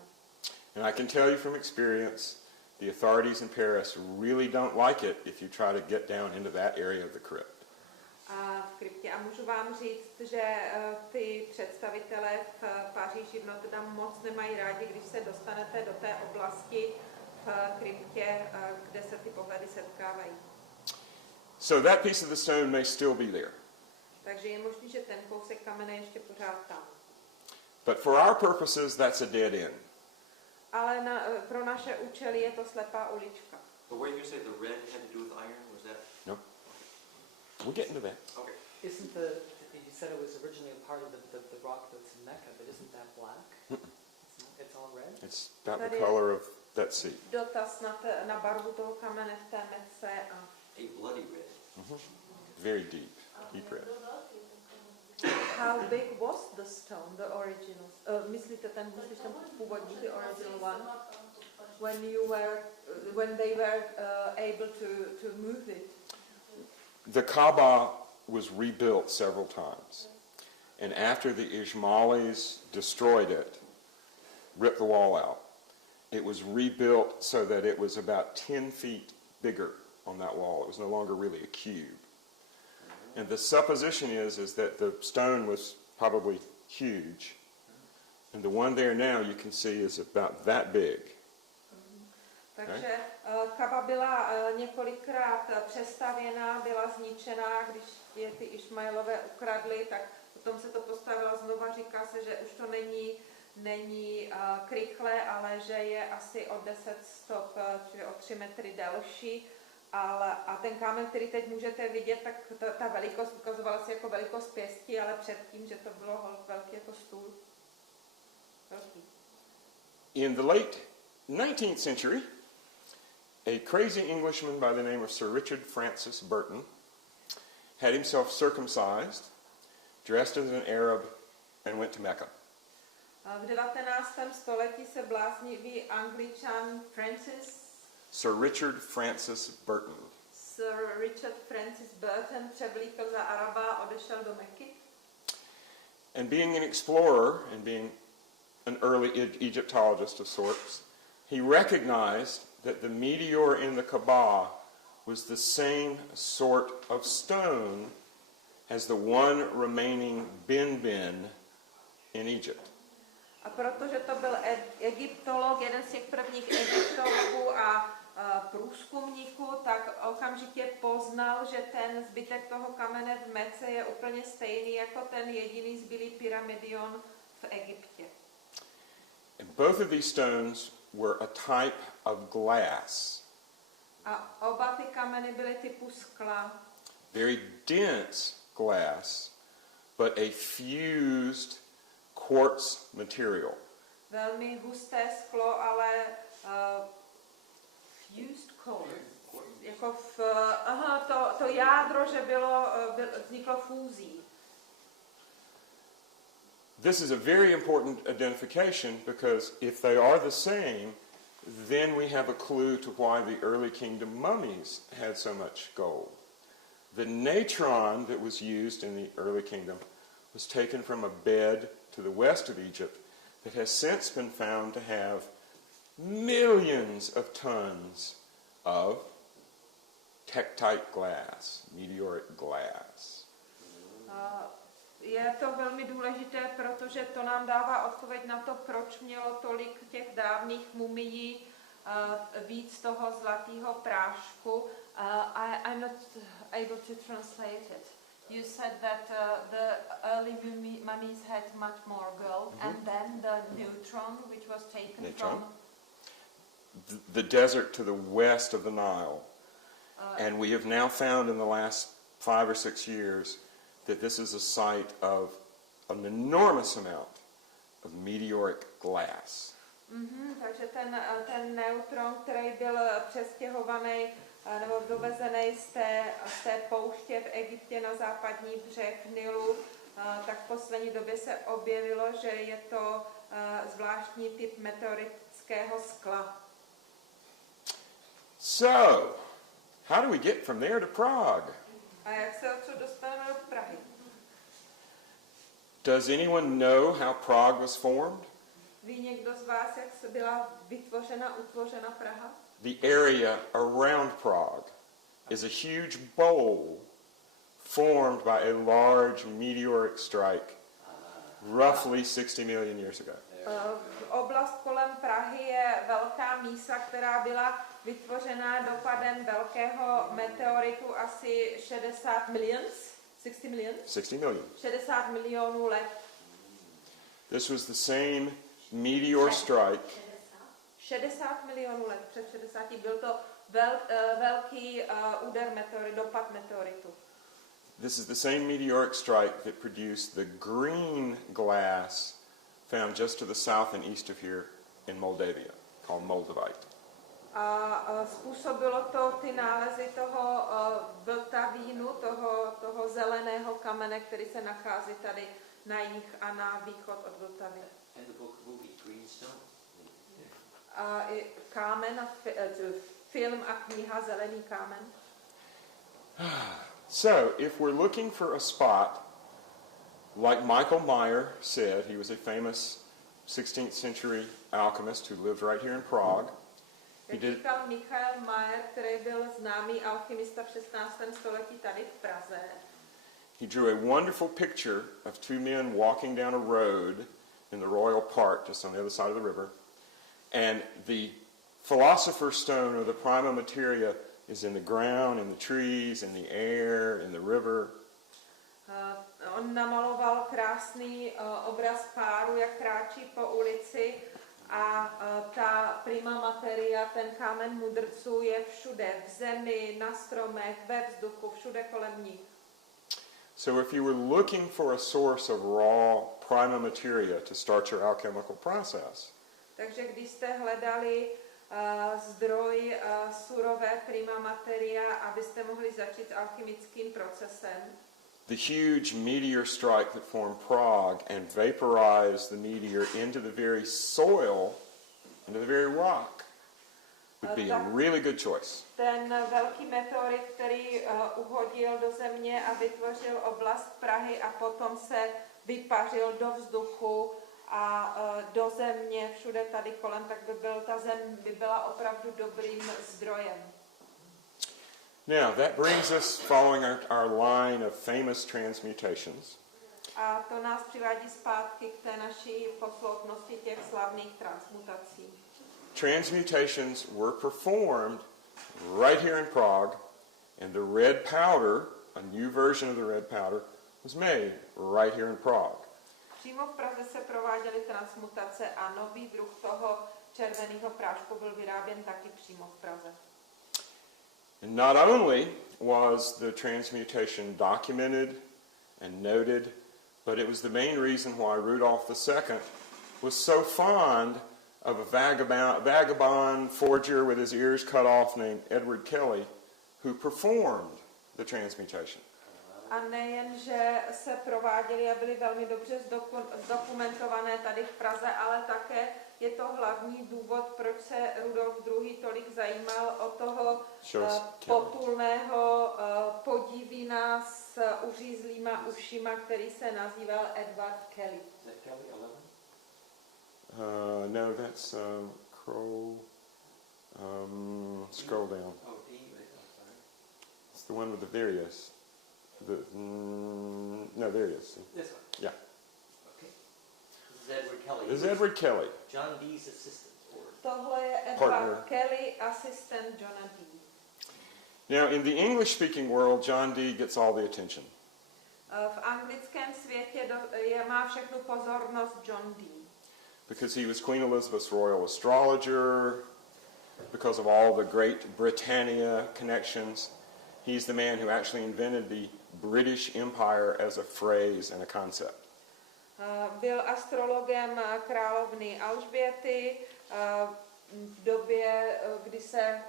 And I can tell you from experience, the authorities in Paris really don't like it if you try to get down into that area of the crypt. A v kryptě. A můžu vám říct, že ty představitelé v Paříži v Notre Dame moc nemají rádi, když se dostanete do té oblasti v kryptě, kde se ty pohledy setkávají. So that piece of the stone may still be there. Takže je možné, že ten kousek kamene je ještě pořád tam. But for our purposes, that's a dead end. Ale pro naše účely je to slepá ulička. But where you say the red had to do with iron, was that? No. We'll get into that. Okay. Isn't you said it was originally a part of the rock that's in Mecca, but isn't that black? It's all red? It's about the color of that seat. Dotaz na barvu toho kamene v té metce a A bloody red. Mm-hmm. Very deep red. how big was the stone, the original? Myslíte ten původní, the original one? When they were able to move it? The Kaaba was rebuilt several times. And after the Ismailis destroyed it, ripped the wall out, it was rebuilt so that it was about 10 feet bigger on that wall. It was no longer really a cube. And the supposition is that the stone was probably huge. And the one there now you can see is about that big. Takže Kaaba byla několikrát přestavěná, byla zničená, když je ty Ismailové ukradli, tak potom se to postavilo znova, říká se, že už to není není krychle, ale že je asi o 10 stop, čili o 3 metry delší. A ten kámen, který teď můžete vidět, tak ta velikost ukazovala se jako velikost pěsti, ale předtím, že to bylo velký jako stůl. Velký. In the late 19th century, a crazy Englishman by the name of Sir Richard Francis Burton had himself circumcised, dressed as an Arab, and went to Mecca. V 19. století se bláznivý Angličan Sir Richard Francis Burton. Sir Richard Francis Burton převlíkl za Araba a odešel do Meky. And being an explorer and being an early Egyptologist of sorts, he recognized that the meteor in the Kaaba was the same sort of stone as the one remaining bin in Egypt. A protože to byl egyptolog, jeden z těch prvních egyptologů a průzkumníků, tak okamžitě poznal, že ten zbytek toho kamene v Mece je úplně stejný jako ten jediný zbylý pyramidion v Egyptě. And both of these stones were a type of glass. A oba ty kameny byly typu skla. Very dense glass, but a fused quartz material. Velmi husté sklo, ale fused core. Jako to jádro, že vzniklo fúzí. This is a very important identification because if they are the same, then we have a clue to why the early kingdom mummies had so much gold. The natron that was used in the early kingdom was taken from a bed to the west of Egypt that has since been found to have millions of tons of tektite glass, meteoric glass. Je to velmi důležité, protože to nám dává odpověď na to, proč mělo tolik těch dávných mumií víc toho zlatého prášku. I'm not able to translate it. You said that the early mummies had much more gold, and then the neutron, which was taken from the desert to the west of the Nile. And we have now found in the last 5 or 6 years that this is a site of an enormous amount of meteoric glass. Takže ten neutron, který byl přestěhovaný nebo dovezený z té pouště v Egyptě na západní břeh Nilu, tak v poslední době se objevilo, že je to zvláštní typ meteoritického skla. So, how do we get from there to Prague? A jak se odsud dostaneme do Prahy? Does anyone know how Prague was formed? Ví někdo z vás, jak se byla utvořena Praha? The area around Prague is a huge bowl formed by a large meteoric strike roughly 60 million years ago. Oblast kolem Prahy je velká mísa, která byla vytvořena dopadem velkého meteoritu asi 60 milionů let. This was the same meteor strike 60 milionů let, před 60. Byl to velký dopad meteoritu. This is the same meteoric strike that produced the green glass found just to the south and east of here in Moldavia, called Moldavite. A způsobilo to ty nálezy toho vltavínu, toho zeleného kamene, který se nachází tady na jih a na východ od Vltavy. And the book movie, Green Stone. A i kámen, film a kniha Zelený kámen. So, if we're looking for a spot, like Michael Meyer said, he was a famous 16th century alchemist who lived right here in Prague. Jak říkal Michael Meyer, který byl známý alchymista v 16. století tady v Praze. He drew a wonderful picture of two men walking down a road in the Royal Park, just on the other side of the river. And the philosopher's stone, or the prima materia, is in the ground, in the trees, in the air, in the river. On namaloval krásný obraz páru, jak kráčí po ulici a ta prima materia, ten kámen mudrců je všude, v zemi, na stromech, ve vzduchu, všude kolem nich. So if you were looking for a source of raw prima materia to start your alchemical process, Takže když jste hledali zdroj surové prima materia, abyste mohli začít s alchemickým procesem, the huge meteor strike that formed Prague and vaporized the meteor into the very soil, into the very rock, would be a really good choice. ten velký meteorit, který uhodil do země a vytvořil oblast Prahy a potom se vypařil do vzduchu a do země, všude tady kolem, tak ta zem by byla opravdu dobrým zdrojem. Now, that brings us, following our line of famous transmutations, A to nás přivádí zpátky k té naší posloupnosti těch slavných transmutací. transmutations were performed right here in Prague, and the red powder, a new version of the red powder, was made right here in Prague. Přímo v Praze se prováděly transmutace a nový druh toho červeného prášku byl vyráběn taky přímo v Praze. And not only was the transmutation documented and noted, but it was the main reason why Rudolph II was so fond of a vagabond forger with his ears cut off named Edward Kelly, who performed the transmutation. A nejen, že se prováděly a byly velmi dobře zdokumentované tady v Praze, ale také je to hlavní důvod, proč se Rudolf II. Tolik zajímal o toho potulného podivína s uřízlýma ušima, který se nazýval Edward Kelly. Is that Kelly 11? No, that's Crow. Scroll down. Oh, D, wait, I'm sorry. It's the one with the various. No, there it is. This one? Yeah. Okay. This is Edward Kelly. This is Edward Kelly. John Dee's assistant. Tohle je Edward Partner. Kelly, asistent Johna Dee. Now, in the English-speaking world, John Dee gets all the attention. V anglickém světě má všechnu pozornost John Dee. Because he was Queen Elizabeth's royal astrologer, because of all the Great Britannia connections. He's the man who actually invented the British Empire as a phrase and a concept. Byl astrologem královny Alžběty v době, kdy se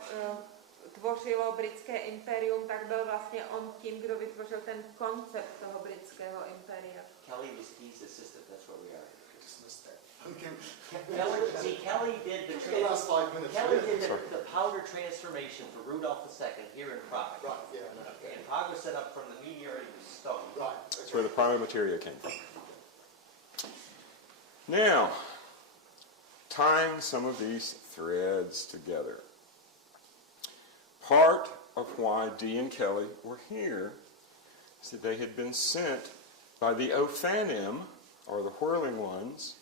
tvořilo britské impérium, tak byl vlastně on tím, kdo vytvořil ten koncept toho britského impéria. Kelly was Dee's assistant. That's where we are. Dismiss that. Okay. Kelly did The last 5 minutes. Kelly yeah. did Sorry. the powder transformation for Rudolph II here in Prague. Right, yeah, no. Okay, and Prague was set up from the meteorite stone. Right. That's where the prima materia came from. Now, tying some of these threads together. Part of why Dee and Kelly were here is that they had been sent by the Ophanim, or the Whirling Ones,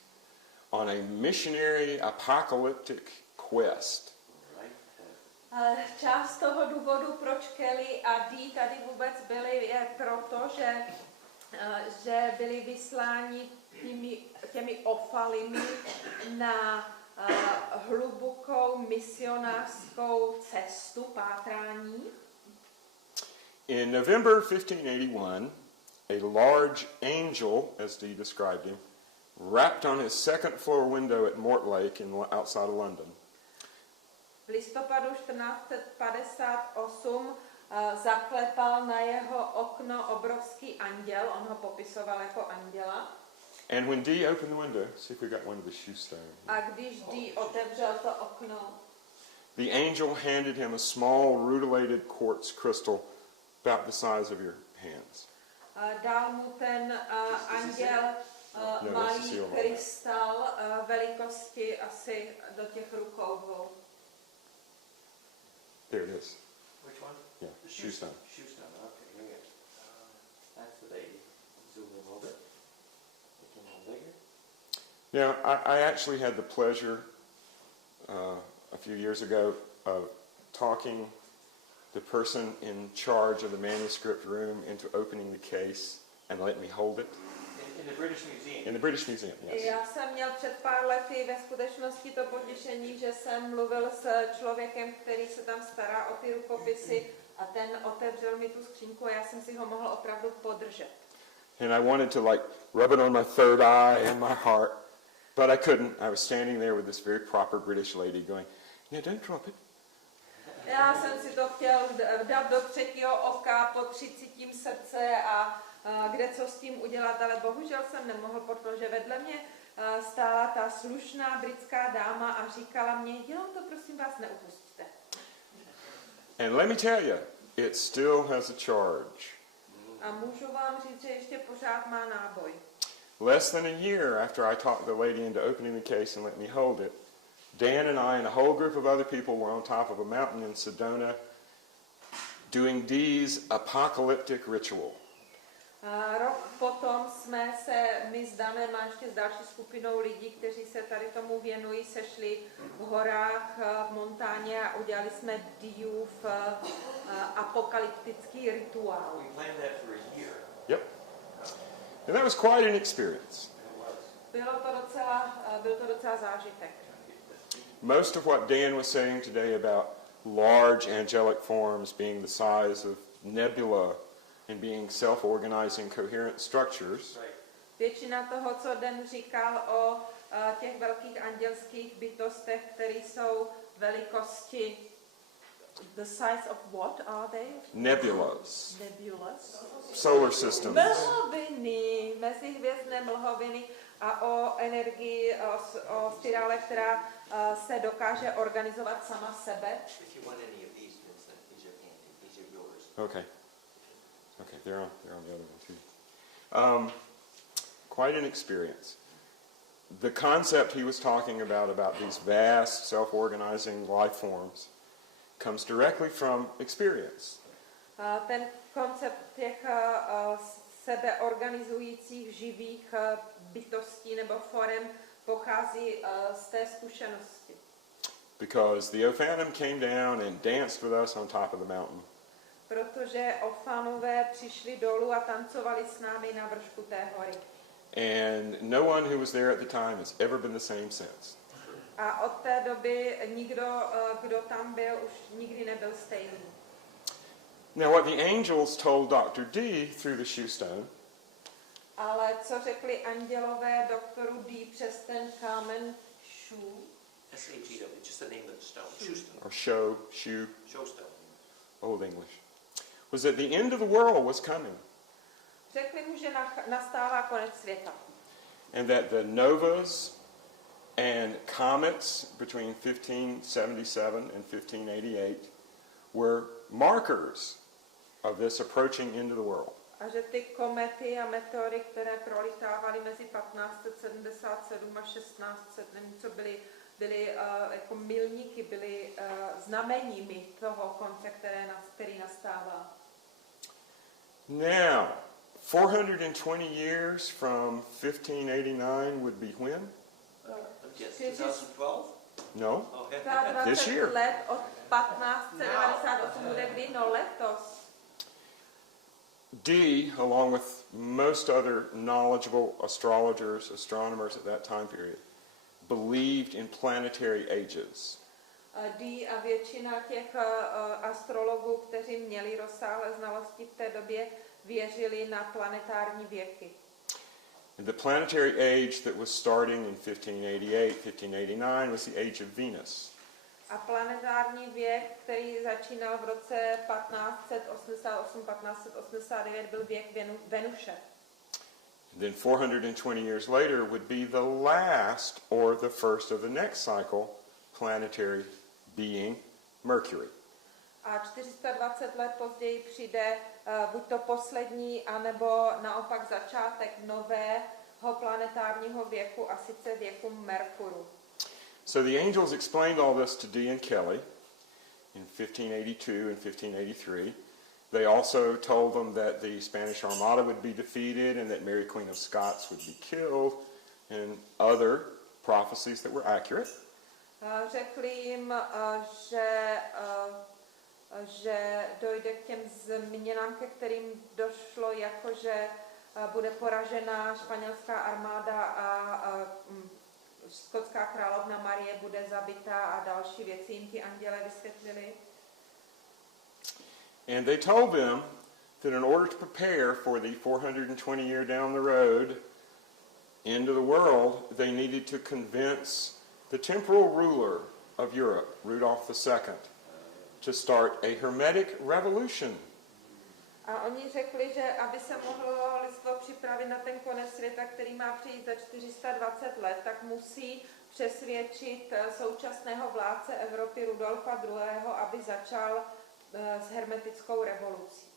on a missionary apocalyptic quest. Část toho důvodu, proč Kelly a Dee tady vůbec byli, je proto, že byli vysláni těmi Ophalimy na hlubokou misionářskou cestu pátrání. In November 1581, a large angel, as Dee described him, rapped on his second floor window at Mortlake outside of London. V listopadu 1458 zaklepal na jeho okno obrovský anděl, on ho popisoval jako anděla. And when Dee opened the window, see if we got one of the shoe stones. A když Dee otevřel to okno, The angel handed him a small rutilated quartz crystal about the size of your hands. dal mu ten anděl malý krystal velikosti asi do těch rukou dvou. There it is. Which one? Yeah, shoe stone. Shoe stone. Okay, here we go. That's the baby. Zoom in a little bit. Make it a little bigger. Now, I actually had the pleasure a few years ago of talking the person in charge of the manuscript room into opening the case and let me hold it. In the British Museum. In the British Museum, yes. Já jsem měl před pár lety ve skutečnosti to potěšení, že jsem mluvil s člověkem, který se tam stará o ty rukopisy a ten otevřel mi tu skřínku a já jsem si ho mohl opravdu podržet. And I wanted to like rub it on my third eye and my heart, but I couldn't. I was standing there with this very proper British lady going, "Yeah, don't drop it." Já jsem si to chtěl dát do třetího oka, potřít tím srdce a kde co s tím udělat, ale bohužel jsem nemohl, protože vedle mě stála ta slušná britská dáma a říkala mě, jenom to prosím vás neupustíte. And let me tell you, it still has a charge. A můžu vám říct, že ještě pořád má náboj. Less than a year after I talked the lady into opening the case and let me hold it, Dan and I and a whole group of other people were on top of a mountain in Sedona doing Dee's apocalyptic ritual. Rok potom jsme se my s Danem a ještě s další skupinou lidí, kteří se tady tomu věnují, sešli v horách v Montáně a udělali jsme Diův apokalyptický rituál. We planned that for a year. Yep. And that was quite an experience. Byl to docela zážitek. Most of what Dan was saying today about large angelic forms being the size of nebula and being self-organizing coherent structures Většina toho, co Dan říkal o těch velkých andělských bytostech, které jsou velikosti the size of what are they? nebulas, Nebulas. solar systems, Mlhoviny, mezihvězdné mlhoviny a o energii, o spirále, která se dokáže organizovat sama sebe. If you want any of these, Vincent, these are handy. These are yours. Okay. Okay, they're on the other one too. Quite an experience. The concept he was talking about these vast self-organizing life forms comes directly from experience. Ten koncept těch sebeorganizujících živých bytostí nebo forem pochází z té zkušenosti. Because the Ophanim came down and danced with us on top of the mountain. Protože Ofánové přišli dolů a tancovali s námi na vršku té hory. And no one who was there at the time has ever been the same since. A od té doby nikdo, kdo tam byl, už nikdy nebyl stejný. Now what the angels told Dr. D through the shoe stone Ale co řekli andělové doktoru D přes ten kámen shoe? S-H-E-W, just the name of the stone. Shoe stone. or shoe, Show stone. Old English, was that the end of the world was coming. Řekli mu, že nastává konec světa. And that the novas and comets between 1577 and 1588 were markers of this approaching end of the world. A že ty komety a meteory, které prolitávaly mezi 1577 a 1600, nevím, co byly jako milníky, byly znameními toho konce, který nastává. Now, 420 years from 1589 would be when? Yes, 2012? No, Oh, This 20 year. let od 1598 bude kdy? No letos. D, along with most other knowledgeable astrologers, astronomers at that time period, believed in planetary ages. D a většina těch astrologů, kteří měli rozsáhlé znalosti v té době, věřili na planetární věky. And the planetary age that was starting in 1588, 1589 was the age of Venus. A planetární věk, který začínal v roce 1588-1589, byl věk Venuše. Then 420 years later would be the last or the first of the next cycle planetary being, Mercury. A 420 let později přijde buď to poslední, anebo naopak začátek nového planetárního věku, a sice věku Merkuru. So the angels explained all this to Dee and Kelly in 1582 and 1583. They also told them that the Spanish Armada would be defeated and that Mary Queen of Scots would be killed, and other prophecies that were accurate. Řekli jim, že dojde k těm změnám, ke kterým došlo, jakože bude poražena španělská armáda a skotská královna Marie bude zabita a další věci jim ti anděle vysvětlili. And they told them that in order to prepare for the 420 year down the road end of the world, they needed to convince the temporal ruler of Europe, Rudolf II, to start a hermetic revolution. A oni řekli, že aby se mohlo lidstvo připravit na ten konec světa, který má přijít za 420 let, tak musí přesvědčit současného vládce Evropy Rudolfa II., aby začal s hermetickou revolucí.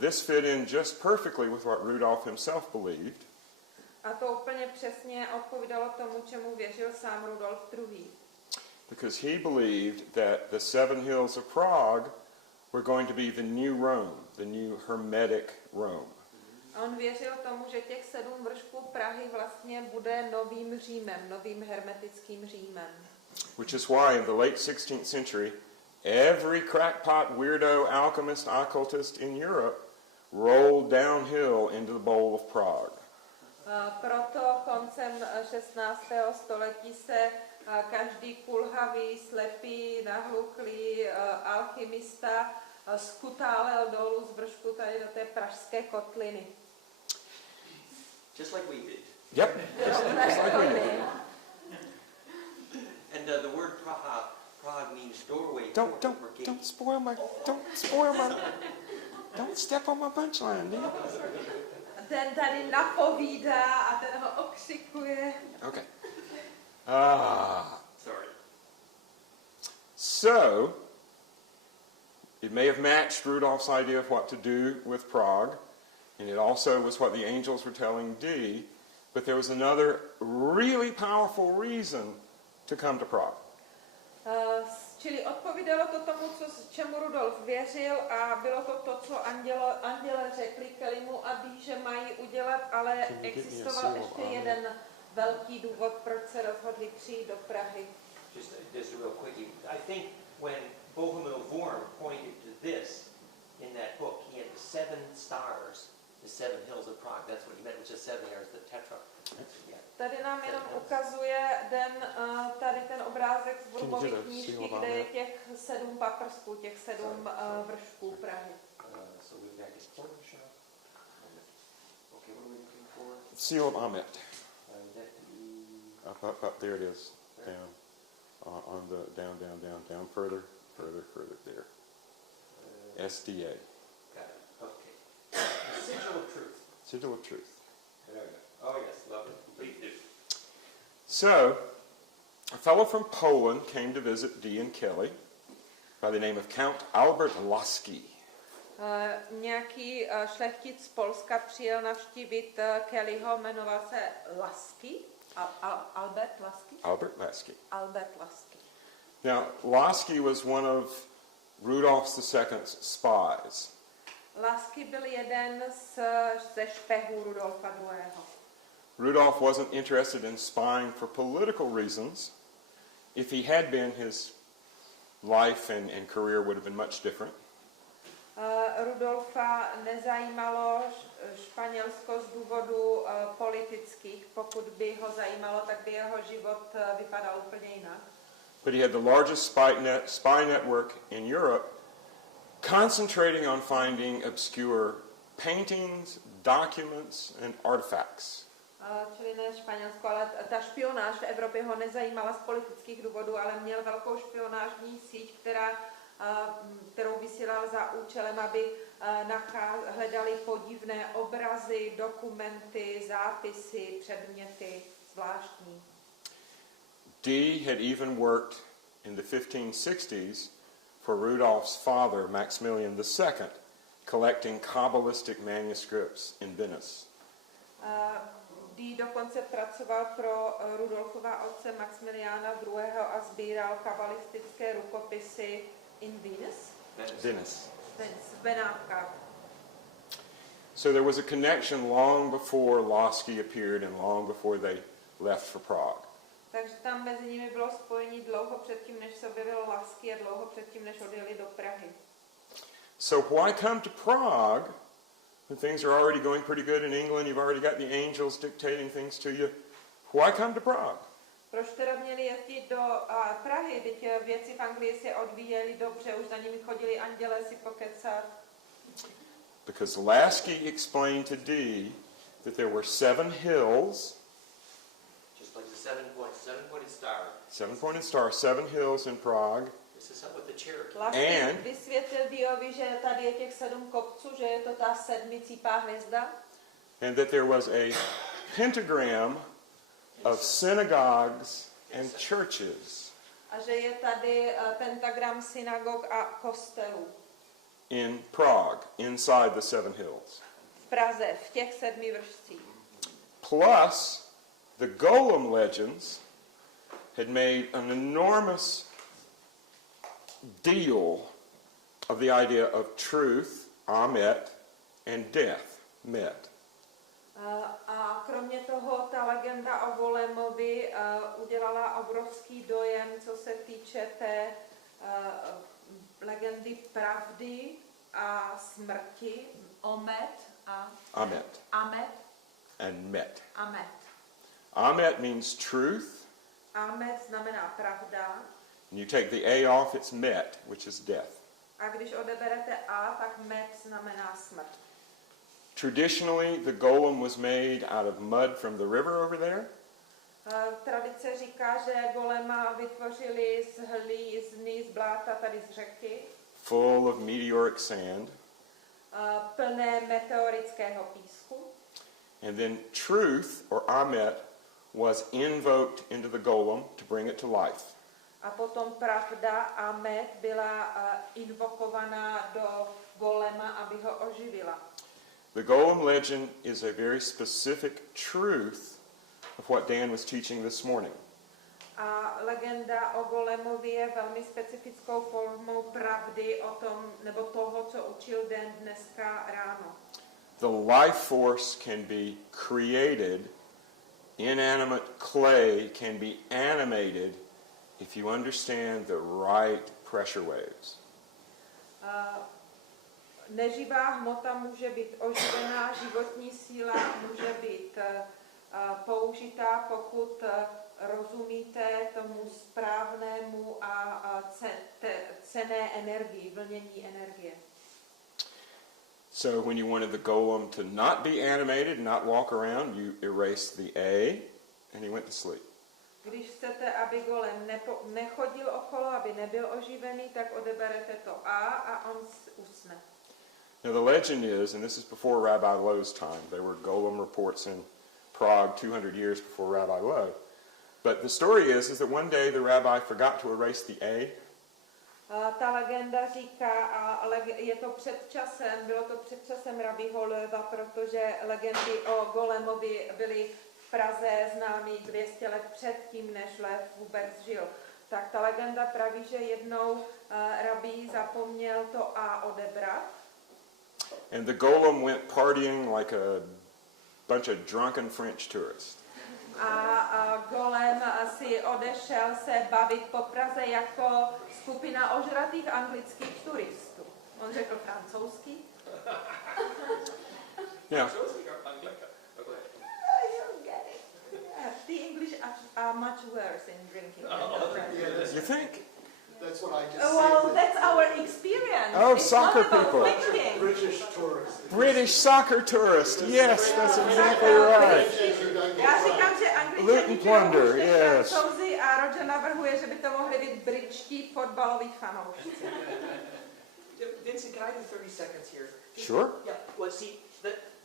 This fit in just perfectly with what Rudolf himself believed. A to úplně přesně odpovídalo tomu, čemu věřil sám Rudolf II. Because he believed that the 7 hills of Prague were going to be the new Rome, the new hermetic Rome. A on věřil tomu, že těch 7 vršků Prahy vlastně bude novým Římem, novým hermetickým Římem. Which is why in the late 16th century, every crackpot, weirdo, alchemist, occultist in Europe rolled downhill into the bowl of Prague. Proto koncem 16. století se každý kulhavý, slepý, nahluchlý alchymista skutálel dolů z vršku tady do té pražské kotliny. Just like we did. Yep. Just like we did. And the word Prague means doorway. Don't spoil my, don't step on my punchline, dude. Ten tady napovídá a ten ho okřikuje. Okay. Sorry. So, it may have matched Rudolph's idea of what to do with Prague, and it also was what the angels were telling Dee, but there was another really powerful reason to come to Prague. Čili odpovídalo to tomu, čemu Rudolf věřil, a bylo to, co anděle řekli Kellymu a Dee, že mají udělat, ale existoval ještě jeden velký důvod, proč se rozhodli přijít do Prahy. Just real quick. I think when Bohumil Worm pointed to this in that book, he had the 7 stars, the 7 hills of Prague. That's what he meant, which is 7 stars, the tetra. Tady nám jenom ukazuje tady ten obrázek z Vrubovy knížky, kde je těch 7 paprsků, těch 7 vršků Prahy. So we've got his portrait shop. Okay, what are we looking for? Seal of Amet. That Up, there it is. Down. On the down, further there. SDA. got it. Okay. The sigil of truth. Sigil of Truth. There we go. Oh yes, lovely. Please do. So, a fellow from Poland came to visit Dee and Kelly by the name of Count Albert Lasky. Nějaký šlechtic z Polska přijel navštívit Kellyho, jmenoval se Lasky. Albert Lasky? Albert Lasky. Albert Lasky. Now, Lasky was one of Rudolf II's spies. Lasky byl jeden ze špehů Rudolfa II. Rudolf wasn't interested in spying for political reasons. If he had been, his life and career would have been much different. Rudolfa nezajímalo Španělsko z důvodu politických. Pokud by ho zajímalo, tak by jeho život vypadal úplně jinak. But he had the largest spy network in Europe, concentrating on finding obscure paintings, documents, and artifacts. Čili ne Španělsko, ale ta špionáž v Evropě ho nezajímala z politických důvodů, ale měl velkou špionážní síť, kterou vysílal za účelem, aby hledali podivné obrazy, dokumenty, zápisy, předměty zvláštní. Dee had even worked in the 1560s for Rudolph's father, Maximilian II, collecting Kabbalistic manuscripts in Venice. Dee dokonce pracoval pro Rudolfova otce Maximiliána II. A sbíral kabalistické rukopisy in Venice. V Benátkách. So there was a connection long before Lasky appeared and long before they left for Prague. Takže tam mezi nimi bylo spojení dlouho předtím, než se objevil Lasky, a dlouho předtím, než odjeli do Prahy. So why come to Prague When things are already going pretty good in England, you've already got the angels dictating things to you. Why come to Prague? Proč teda měli jezdit do Prahy, teď věci v Anglii se odvíjely dobře, už za nimi chodili anděle si pokecat. Because Lasky explained to Dee that there were 7 hills, Just like the seven-pointed star. 7-pointed star, 7 hills in Prague, This is what the Cherokee. Lasky vysvětlil Diovi, že tady je těch 7 kopců, že je to ta sedmicípá hvězda. and that there was a pentagram of synagogues and churches A že je tady pentagram synagog a kostelů in Prague, inside the 7 hills. v Praze, v těch 7 vršcích. Plus, the Golem legends had made an enormous deal of the idea of truth, Amet, and death, Met. A kromě toho ta legenda o Golemovi udělala obrovský dojem, co se týče té legendy pravdy a smrti, Omet a Amet Amet. and Met. Amet. Amet means truth. Amet znamená pravda. And you take the A off, it's Met, which is death. A když odeberete A, tak Met znamená smrt. Traditionally, the golem was made out of mud from the river over there. Tradice říká, že golema vytvořili z hlízny, z bláta tady z řeky, Full of meteoric sand. plné meteorického písku. And then truth, or Amet, was invoked into the golem to bring it to life. A potom pravda Amet byla invokovaná do golema, aby ho oživila. The golem legend is a very specific truth of what Dan was teaching this morning. A legenda o golemovi je velmi specifickou formou pravdy o tom, nebo toho, co učil Dan dneska ráno. The life force can be created, inanimate clay can be animated if you understand the right pressure waves. Neživá hmota může být oživená, životní síla může být použitá, pokud rozumíte tomu správnému a cenné energii, vlnění energie. So when you wanted the golem to not be animated, not walk around, you erased the A and he went to sleep. Když chcete, aby golem nechodil okolo, aby nebyl oživený, tak odeberete to a on usne. Now the legend is, and this is before Rabbi Lowe's time, there were golem reports in Prague 200 years before Rabbi Lowe. But the story is that one day the rabbi forgot to erase the A. Ta legenda říká, je to před časem, bylo to před časem rabího Loeva, protože legendy o golemovi byly v Praze známý 200 let předtím, než Lev vůbec žil. Tak ta legenda praví, že jednou rabí zapomněl to A odebrat. And the golem went partying like a bunch of drunken French tourists. A golem si odešel se bavit po Praze jako skupina ožratých anglických turistů. On řekl francouzský. Yeah. You get it. Yeah, the English are much worse in drinking than the French. You think? That's what I just Well, said. that's our experience. Oh, it's soccer not about people. thinking. British tourists. British soccer tourist. Yes, that's exactly right. Já říkám, že Loot and plunder, Angličani yes. Francouzi a Roger navrhuje, že by to mohli být britští fotbaloví fanoušci. Vincent, can I do 30 seconds here? Sure. Yeah, well, see,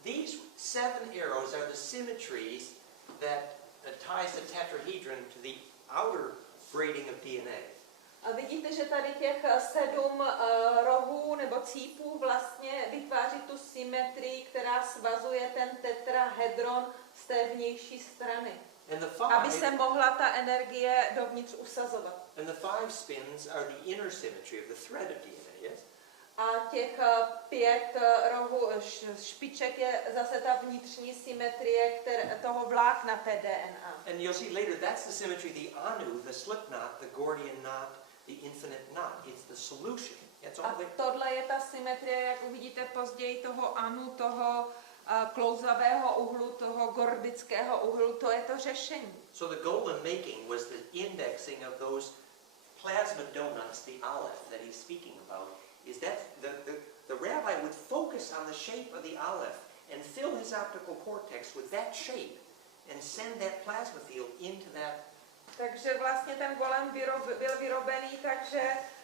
these 7 arrows are the symmetries that ties the tetrahedron to the outer braiding of DNA. A vidíte, že tady těch 7 rohů nebo cípů vlastně vytváří tu symetrii, která svazuje ten tetrahedron z té vnější strany. Aby se mohla ta energie dovnitř usazovat. And the 5 spins are the inner symmetry of the thread of DNA, yes? A těch 5 rohů špiček je zase ta vnitřní symetrie toho vlákna té DNA. And you'll see later that's the symmetry, the anu, the slip knot, the Gordian knot, the infinite knot. It's the solution It's A all there. tohle je ta symetrie, jak uvidíte později, toho anu, toho klouzavého uhlu, toho gordického uhlu, to je to řešení. So the golem making was the indexing of those plasma donuts, the aleph that he's speaking about. Is that the rabbi would focus on the shape of the aleph and fill his optical cortex with that shape and send that plasma field into that. Takže vlastně ten golem byl vyrobený, takže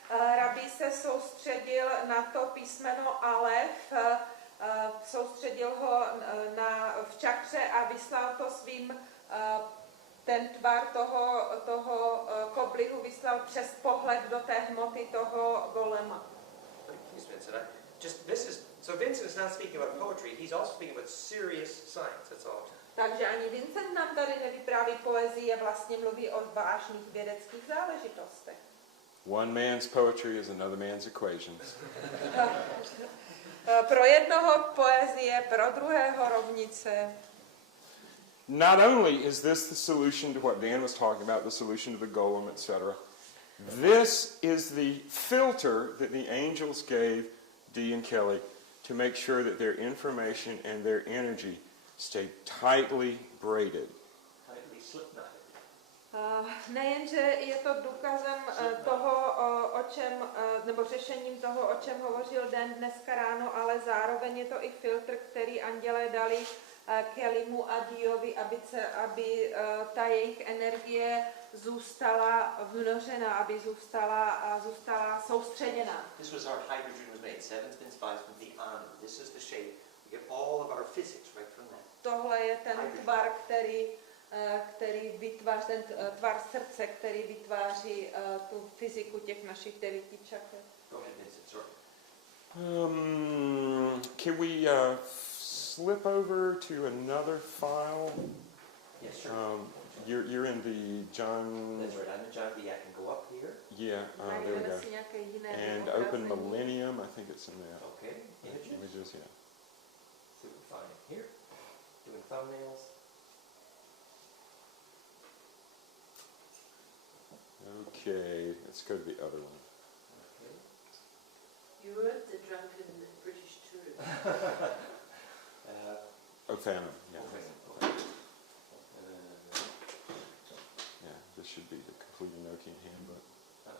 rabí se soustředil na to písmeno alef, soustředil ho v čakře a vyslal to svým, ten tvar toho koblihu vyslal přes pohled do té hmoty toho golema. So Vincent is not speaking about poetry, he's also speaking about serious science, that's all. Takže ani Vincent nám tady nevypráví poezii, vlastně mluví o vážných vědeckých záležitostech. One man's poetry is another man's equations. Pro jednoho poezie, pro druhého rovnice. Not only is this the solution to what Dan was talking about, the solution to the golem, etc., this is the filter that the angels gave Dee and Kelly to make sure that their information and their energy stay tightly braided. Tightly slip-knotted. Nejenže je to důkazem toho, o čem, nebo řešením toho, o čem hovořil Dan dneska ráno, ale zároveň je to i filtr, který andělé dali Kellymu a Diovi, aby ta jejich energie zůstala vnořená, aby zůstala soustředěná. This was our hydrogen was made, 7 spin 5 from the anu. This is the shape. We get all of our physics right from that. Tohle je ten tvar, který vytváří, ten tvar srdce, který vytváří tu fyziku těch našich 9 čaker. Go ahead, Vincent, sorry. Can we slip over to another file? Yes, sure. You're in the John... That's right, I'm in John B. I can go up here. Yeah, there we go. And Open Millennium, I think it's in that. Okay, images. Yeah. See what we find here. Doing thumbnails. Okay, let's go to the other one. Okay. You were the drunken British tourist. Ophanum, yeah. Okay. Yeah, this should be the complete Enochian handbook.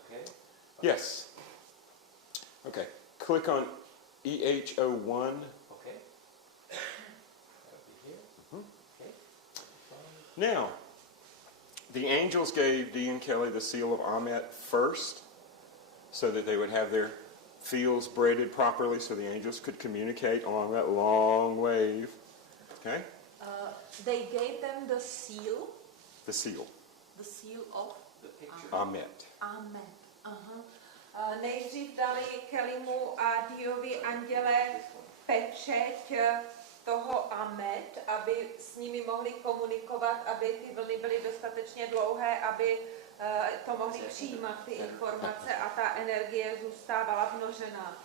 Okay. Yes. Okay, click on EH01. Okay. That'll be here. Mhm. Okay. Now, the angels gave Dee and Kelly the seal of Amet first, so that they would have their fields braided properly, so the angels could communicate along that long wave. Okay? They gave them the seal. The seal. The seal of The picture. Amet. Amen. Nejdřív dali Kellymu a Diovi anděle pečeť toho Amet, aby s nimi mohli komunikovat, aby ty vlny byly dostatečně dlouhé, aby to mohli přijímat ty informace a ta energie zůstávala vnořená.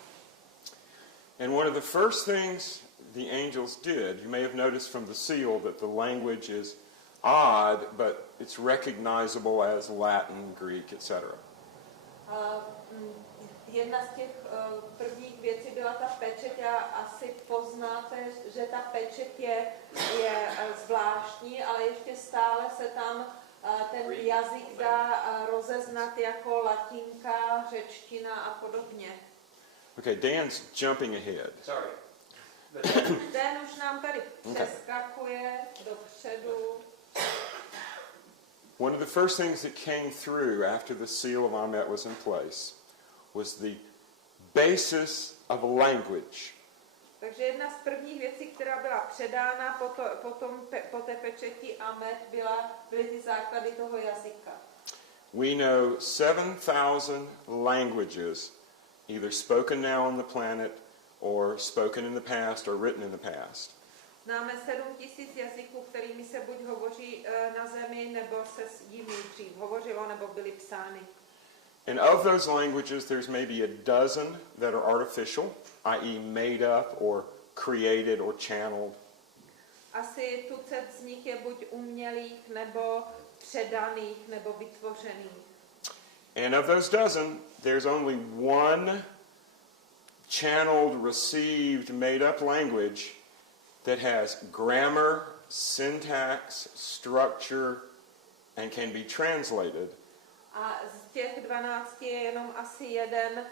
And one of the first things the angels did, you may have noticed from the seal that the language is odd, but it's recognizable as Latin, Greek, etc. Jedna z těch prvních věcí byla ta pečeť a asi poznáte, že ta pečeť je zvláštní, ale ještě stále se tam ten jazyk dá rozeznat jako latinka, řečtina a podobně. Okay, Dan's jumping ahead. Sorry. Dan už nám tady přeskakuje dopředu. One of the first things that came through after the seal of Amet was in place was the basis of language. Takže jedna z prvních věcí, která byla předána po té pečeti Amet, byly ty základy toho jazyka. We know 7,000 languages, either spoken now on the planet or spoken in the past or written in the past. Známe 7,000 jazyků, kterými se buď hovoří na Zemi, nebo se s jimi dřív hovořilo, nebo byly psány. And of those languages, there's maybe a dozen that are artificial, i.e. made up or created or channeled. Asi tucet z nich je buď umělých, nebo předaných, nebo vytvořených. And of those dozen, there's only one channeled, received, made up language that has grammar, syntax, structure, and can be translated. A z těch 12 je jenom asi jeden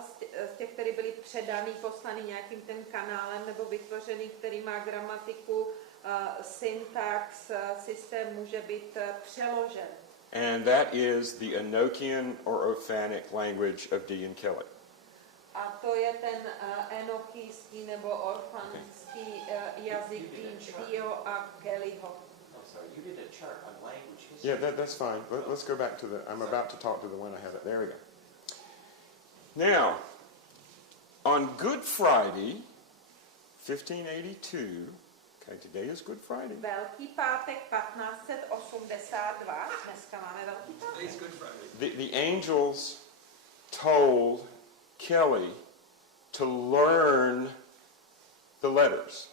z těch, který byli předaný, poslaný nějakým tím kanálem nebo vytvořený, který má gramatiku, syntax, systém může být přeložen. And that is the Enochian or Ophanic language of D. and Kelly. A to je ten enochijský nebo orfanský jazyk Dio a Kellyho. Sorry, you did a chart on language history. Yeah, that's fine. Let's go back to I'm about to talk to the one I have. There we go. Now, on Good Friday, 1582, okay, today is Good Friday. Velký pátek 1582, dneska máme Velký pátek. The angels told Kelly to learn the letters.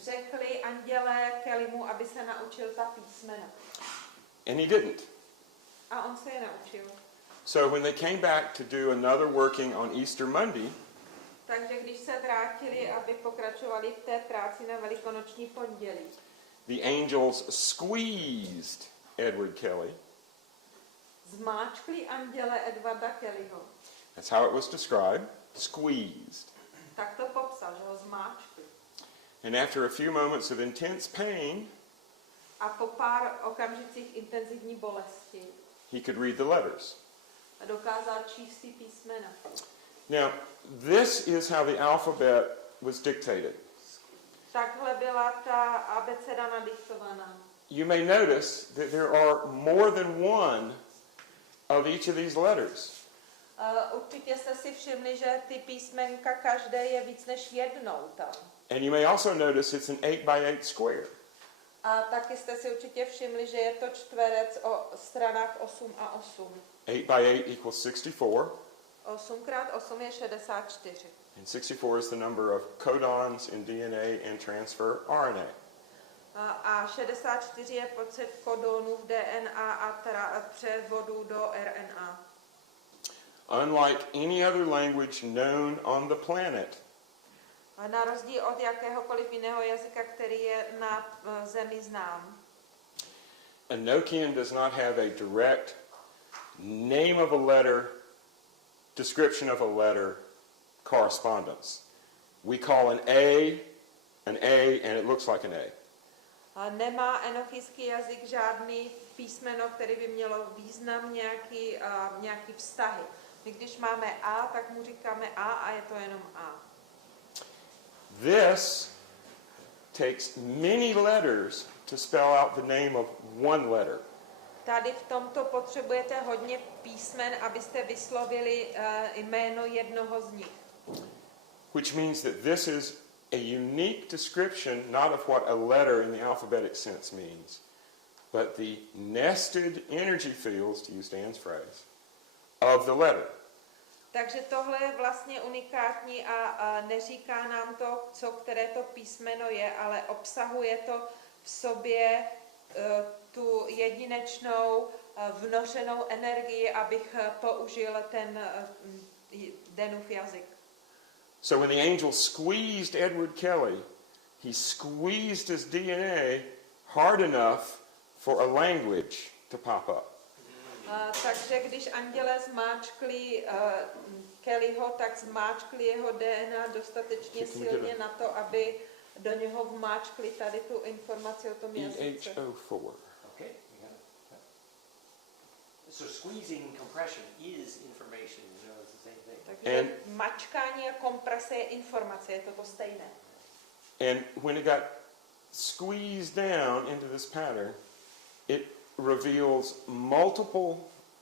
Řekli andělé Kellymu, aby se naučil ta písmena. And he didn't. A on se je naučil. So when they came back to do another working on Easter Monday, Takže když se vrátili, aby pokračovali v té práci na Velikonoční pondělí, the angels squeezed Edward Kelly. zmáčkli anděle Edwarda Kellyho. That's how it was described, squeezed. Tak to popsal, že ho zmáčkli. And after a few moments of intense pain, A po pár okamžicích intenzivní bolesti he could read the letters. dokázal číst ty písmena. Now, this is how the alphabet was dictated. Takhle byla ta abeceda nadiktovaná. You may notice that there are more than one of each of these letters. Určitě jste si všimli, že ty písmenka každé je víc než jednou tam. And you may also notice it's an 8x8 square. A taky jste si určitě všimli, že je to čtverec o stranách 8 a 8. 8x8 equals 64. 8 krát 8 je 64. And 64 is the number of codons in DNA and transfer RNA. A 64 je počet kodonů v DNA a převodu do RNA. Unlike any other language known on the planet, A na rozdíl od jakéhokoliv jiného jazyka, který je na Zemi znám, Enochian does not have a direct name of a letter, description of a letter, correspondence. We call an A, and it looks like an A. A nemá enochijský jazyk žádný písmeno, který by mělo význam, nějaký vztahy. My když máme A, tak mu říkáme A je to jenom A. This takes many letters to spell out the name of one letter. Tady v tomto potřebujete hodně písmen, abyste vyslovili jméno jednoho z nich. Which means that this is a unique description not of what a letter in the alphabetic sense means, but the nested energy fields, to use Dan's phrase, of the letter. Takže tohle je vlastně unikátní a neříká nám to, co které to písmeno je, ale obsahuje to v sobě tu jedinečnou vnošenou energii, abych použil ten Denův jazyk. So when the angel squeezed Edward Kelly, he squeezed his DNA hard enough for a language to pop up. Takže když anděle zmáčkli Kellyho, tak zmáčkli jeho DNA dostatečně silně na to, aby do něho vmáčkli tady tu informaci o tom jazyce. EH04. Okay, you got it. So squeezing and compression is information, you know, it's the same thing. Takže mačkání a komprese je informace, je to stejné. And when it got squeezed down into this pattern, it reveals multiple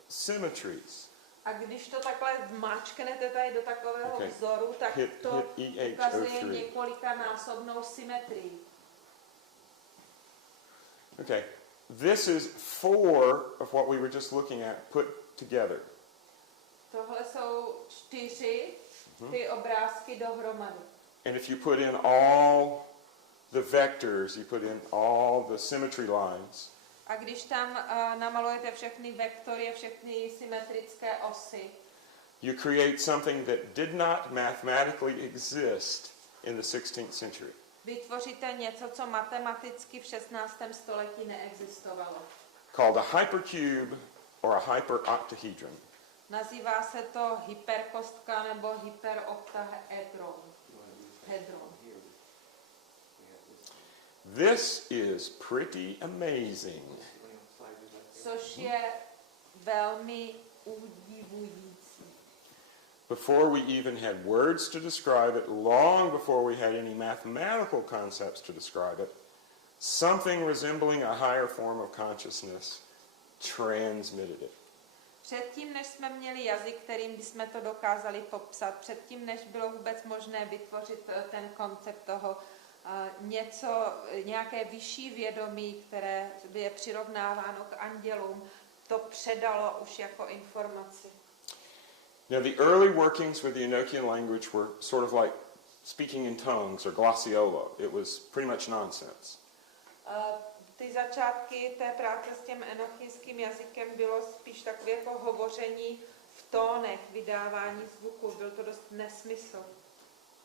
symmetries. A když to takhle vmáčknete tady do takového vzoru, tak to ukazuje několikanásobnou symetrii. Okay, this is 4 of what we were just looking at put together. Tohle jsou 4 ty obrázky dohromady. And if you put in all the vectors, you put in all the symmetry lines, A když tam namalujete všechny vektory, všechny symetrické osy, you create something that did not mathematically exist in the 16th century. Vytvoříte něco, co matematicky v 16. století neexistovalo. Called a hypercube or a hyperoctahedron. Nazývá se to hyperkostka nebo hyperoctahedron. This is pretty amazing. Což je velmi udivující. Before we even had words to describe it, long before we had any mathematical concepts to describe it, something resembling a higher form of consciousness transmitted it. Předtím, než jsme měli jazyk, kterým bychom to dokázali popsat, předtím, než bylo vůbec možné vytvořit ten koncept toho nějaké vyšší vědomí, které je přirovnáváno k andělům, to předalo už jako informaci. Now, the early workings with the Enochian language were sort of like speaking in tongues or glossiola. It was pretty much nonsense. Ty začátky té práce s tím enochijským jazykem bylo spíš takové jako hovoření v tónech, vydávání zvuku. Byl to dost nesmysl.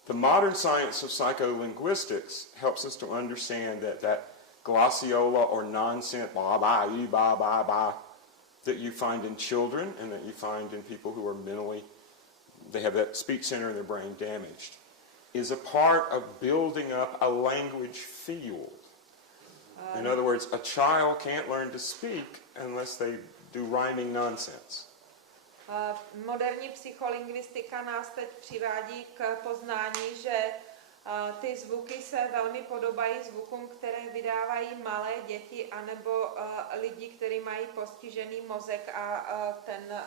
The modern science of psycholinguistics helps us to understand that glossiola or nonsense, blah, blah, blah, blah, blah, that you find in children and that you find in people who are mentally, they have that speech center in their brain damaged, is a part of building up a language field. In other words, a child can't learn to speak unless they do rhyming nonsense. Moderní psycholingvistika nás teď přivádí k poznání, že ty zvuky se velmi podobají zvukům, které vydávají malé děti anebo lidi, kteří mají postižený mozek a ten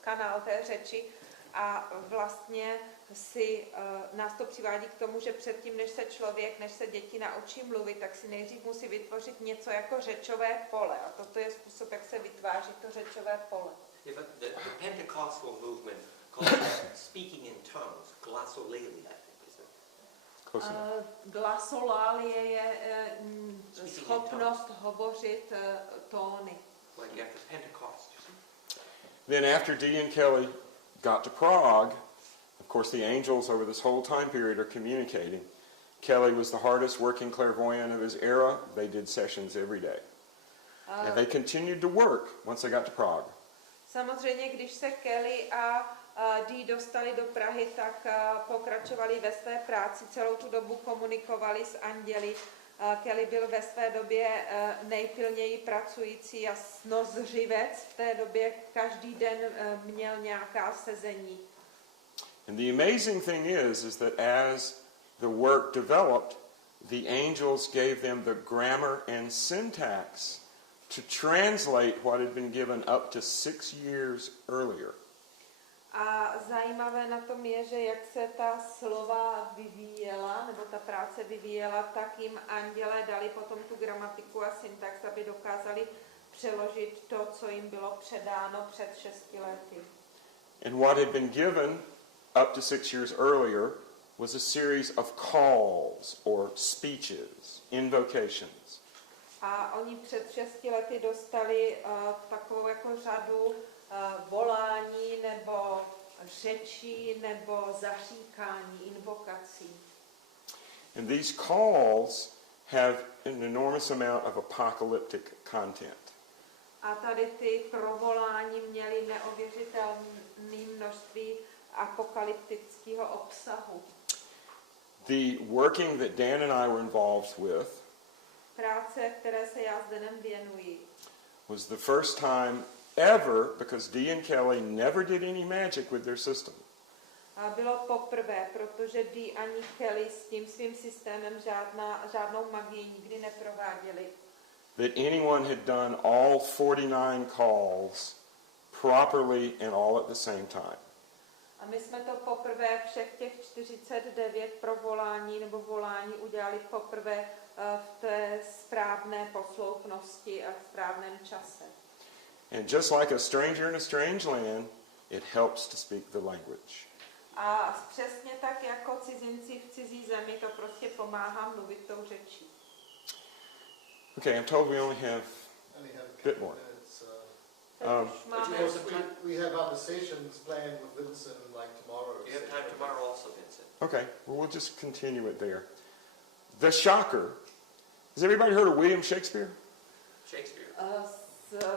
kanál té řeči. A vlastně nás to přivádí k tomu, že předtím, než se děti naučí mluvit, tak si nejdřív musí vytvořit něco jako řečové pole. A toto je způsob, jak se vytváří to řečové pole. Yeah, but the Pentecostal movement calls that speaking in tongues, glossolalia, I think, is it? Glosolalie je schopnost hovořit tóny. Like after Pentecost. Then after Dee and Kelly got to Prague, of course the angels over this whole time period are communicating. Kelly was the hardest working clairvoyant of his era. They did sessions every day. And they continued to work once they got to Prague. Samozřejmě, když se Kelly a Dee dostali do Prahy, tak pokračovali ve své práci, celou tu dobu komunikovali s anděli. Kelly byl ve své době nejpilněji pracující a snožřivec. V té době každý den měl nějaká sezení. And the amazing thing is that as the work developed, the angels gave them the grammar and syntax to translate what had been given up to 6 years earlier. A zajímavé na tom je, že jak se ta slova vyvíjela, nebo ta práce vyvíjela, tak jim andělé dali potom tu gramatiku a syntax, aby dokázali přeložit to, co jim bylo předáno před 6 lety. And what had been given up to 6 years earlier was a series of calls or speeches, invocations. A oni před 6 lety dostali takovou jako řadu volání nebo řečí nebo zaříkání, invokací. And these calls have an enormous amount of apocalyptic content. A tady ty provolání měly neuvěřitelné množství apokalyptického obsahu. The working that Dan and I were involved with Práce, které se já s Danem věnuji, was the first time ever, because Dee and Kelly never did any magic with their system. a bylo poprvé, protože Dee ani Kelly s tím svým systémem žádnou magii nikdy neprováděli. That anyone had done all 49 calls properly and all at the same time. A my jsme to poprvé všech těch 49 provolání nebo volání udělali poprvé v té správné posloupnosti a v správném čase. And just like a stranger in a strange land, it helps to speak the language. A přesně tak jako cizinci v cizí zemi to prostě pomáhá mluvit tou řečí. Okay, I'm told we only have a bit more. už máme... We have other sessions planned with Vincent like tomorrow. You have time tomorrow also, Vincent. Okay, well, we'll just continue it there. The shocker. Has everybody heard of William Shakespeare? Shakespeare.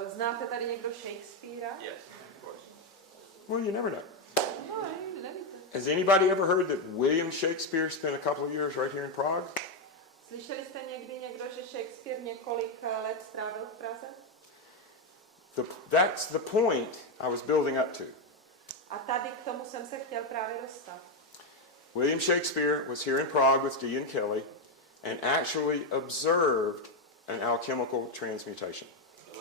Znáte tady někdo Shakespearea? Yes, of course. Well, you never know. No, nevíte. Has anybody ever heard that William Shakespeare spent a couple of years right here in Prague? Slyšeli jste někdy někdo, že Shakespeare několik let strávil v Praze? That's the point I was building up to. A tady k tomu jsem se chtěl právě dostat. William Shakespeare was here in Prague with Dee and Kelly and actually observed an alchemical transmutation.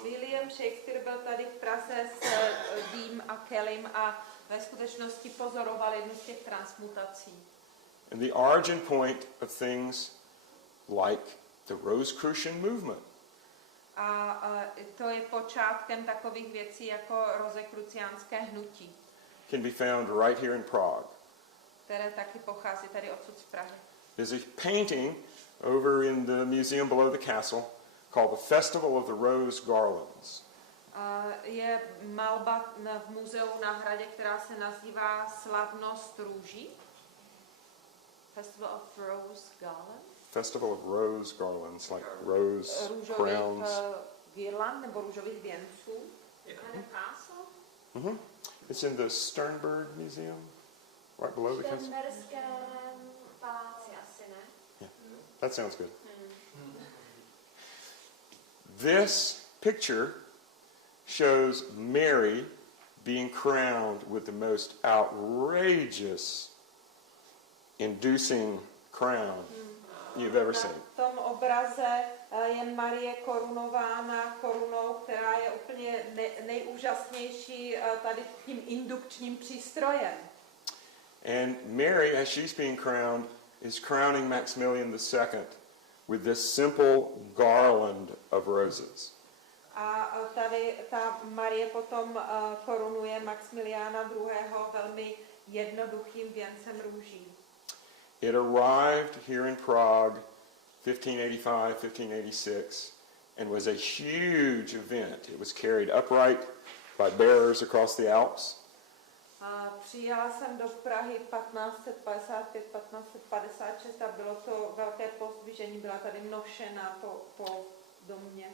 William Shakespeare byl tady v Praze s Deem a Kellym a ve skutečnosti pozoroval jednu z těch transmutací. And the origin point of things like the Rosicrucian movement. A to je počátkem takových věcí jako rozekruciánské hnutí, Can be found right here in Prague. které taky pochází tady odsud z Prahy. There's a painting over in the museum below the castle called the Festival of the Rose Garlands. Je malba v muzeu na hradě, která se nazývá Slavnost růží. Festival of Rose Garlands. Festival of Rose Garlands, like rose crowns. Girland nebo růžových věnců. Mm-hmm. It's in the Sternberg Museum, right below the castle. Šternberském paláci asi, ne? That sounds good. This picture shows Mary being crowned with the most outrageous, inducing crown you've ever seen. Na tom obraze je Marie korunována korunou, která je úplně nejúžasnější tady tím indukčním přístrojem. And Mary, as she's being crowned, is crowning Maximilian II with this simple garland of roses. A tady ta Marie potom korunuje Maximiliána II. Velmi jednoduchým věncem růží. It arrived here in Prague 1585, 1586 and was a huge event. It was carried upright by bearers across the Alps. Přijela jsem do Prahy 1555, 1556 a bylo to velké pozdvižení, byla tady nošena po domě.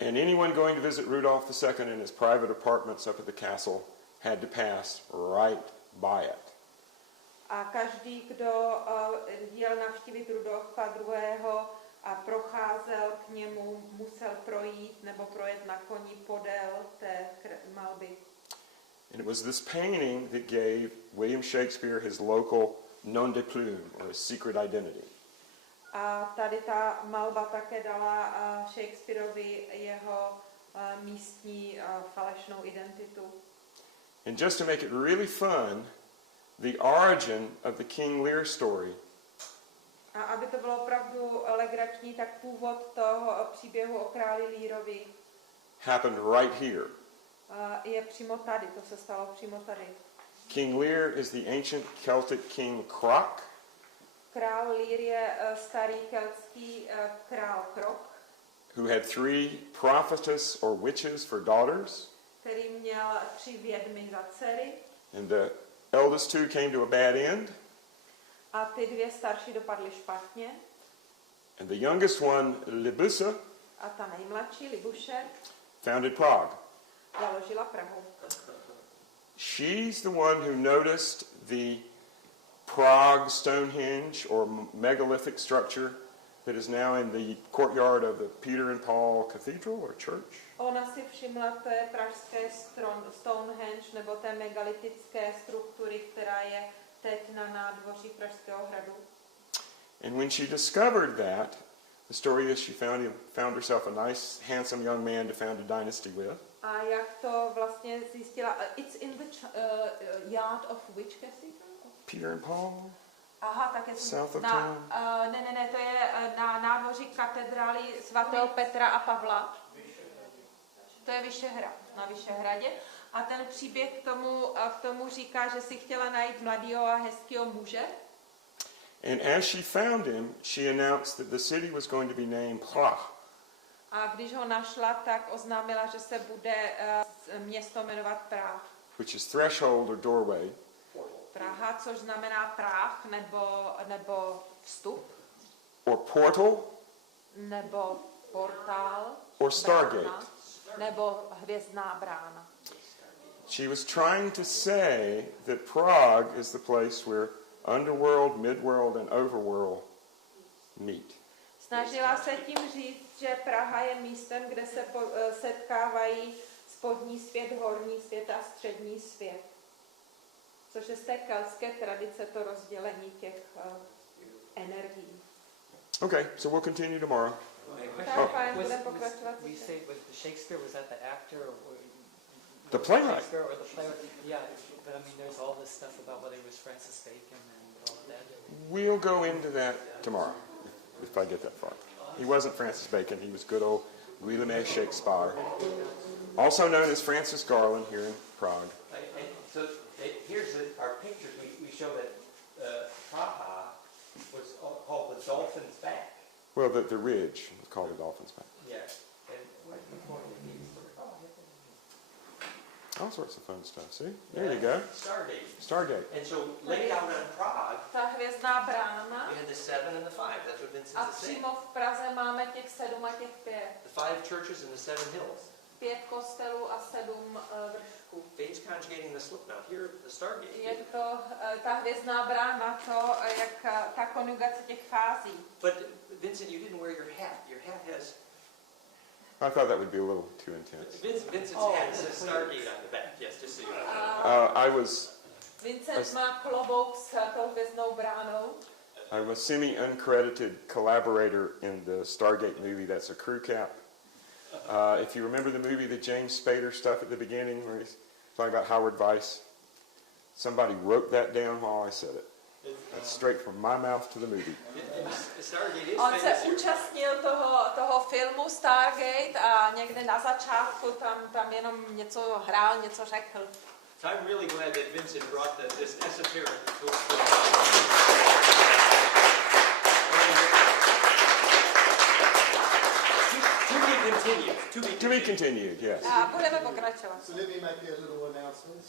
And anyone going to visit Rudolph II in his private apartments up at the castle had to pass right by it. A každý, kdo jel navštívit Rudolfa II. A procházel k němu, musel projít nebo projet na koni podél té malby. And it was this painting that gave William Shakespeare his local nom de plume, or his secret identity. A tady ta malba také dala Shakespeareovi jeho místní falešnou identitu. And just to make it really fun, the origin of the King Lear story A aby to bylo opravdu legrační, tak původ toho příběhu o králi Learovi happened right here. Je přímo tady, to se stalo přímo tady. King Lear is the ancient Celtic king Croc, Král Lear je starý keltský král Krok, who had 3 prophetess or witches for daughters, který měl 3 vědmy za dcery. and the eldest 2 came to a bad end, A ty 2 starší dopadly špatně. and the youngest one, Libussa, A ta nejmladší, Libuše, founded Prague. založila Prahu. She's the one who noticed the Prague Stonehenge or megalithic structure that is now in the courtyard of the Peter and Paul Cathedral or church. Ona si všimla té pražské Stonehenge nebo té megalitické struktury, která je teď na nádvoří Pražského hradu. And when she discovered that, the story is she found herself a nice, handsome young man to found a dynasty with. A jak to vlastně zjistila? It's in the yard of which cathedral? Peter and Paul? Aha, tak je South of na, town. ne, to je na nádvoří katedrály svatého Petra a Pavla. To je Vyšehrad, na Vyšehradě. A ten příběh k tomu říká, že si chtěla najít mladého a hezkého muže. And as she found him, she announced that the city was going to be named Prague, A když ho našla, tak oznámila, že se bude město jmenovat Prague. which is threshold or doorway, Praha, což znamená práh nebo vstup, or portal, nebo portál, or stargate. brána, nebo hvězdná brána. She was trying to say that Prague is the place where underworld, midworld, and overworld meet. Snažila se tím říct, že Praha je místem, kde se setkávají spodní svět, horní svět a střední svět. Což je z té keltské tradice to rozdělení těch energií. Okay, so we'll continue tomorrow. Tak fajn, budeme pokračovat. We say was Shakespeare, was that the actor or The playwright. Shakespeare or the playwright? Yeah, but I mean, there's all this stuff about whether he was Francis Bacon and all of that. We'll go into that tomorrow, if I get that far. He wasn't Francis Bacon, he was good old William Shakespeare, also known as Francis Garland here in Prague. So here's our pictures. We show that Praha was called the Dolphin's Back. Well, the ridge was called the Dolphin's Back. Yeah. And what are you pointing at these? All sorts of fun stuff, see? There you go. Stargate. Stargate. And so laid out on Prague, Ta hvězdná brána. we had the 7 and the 5. That's what Vincent A is saying. přímo v Praze máme těch 7 a těch 5. The 5 churches and the 7 hills. 5 kostelů a 7 vršků. Fate's conjugating the slip now. Here, the Stargate. Je to ta hvězdná brána, to, jak ta konjugace těch fází. But Vincent, you didn't wear your hat. Your hat has I thought that would be a little too intense. Vincent's hat says Stargate on the back. Yes, just so you know. Vincent má klobouk s tou hvězdnou bránou. I'm a semi-uncredited collaborator in the Stargate movie. That's a crew cap. If you remember the movie, the James Spader stuff at the beginning, where he's talking about Howard Weiss, somebody wrote that down while I said it. That's straight from my mouth to the movie. On se účastnil toho filmu Stargate a někde na začátku tam jenom něco hrál, něco řekl. So I'm really glad that Vincent brought this esoteric to be continued. To be continued, yes. A budeme pokračovat. So let me make a little announcement.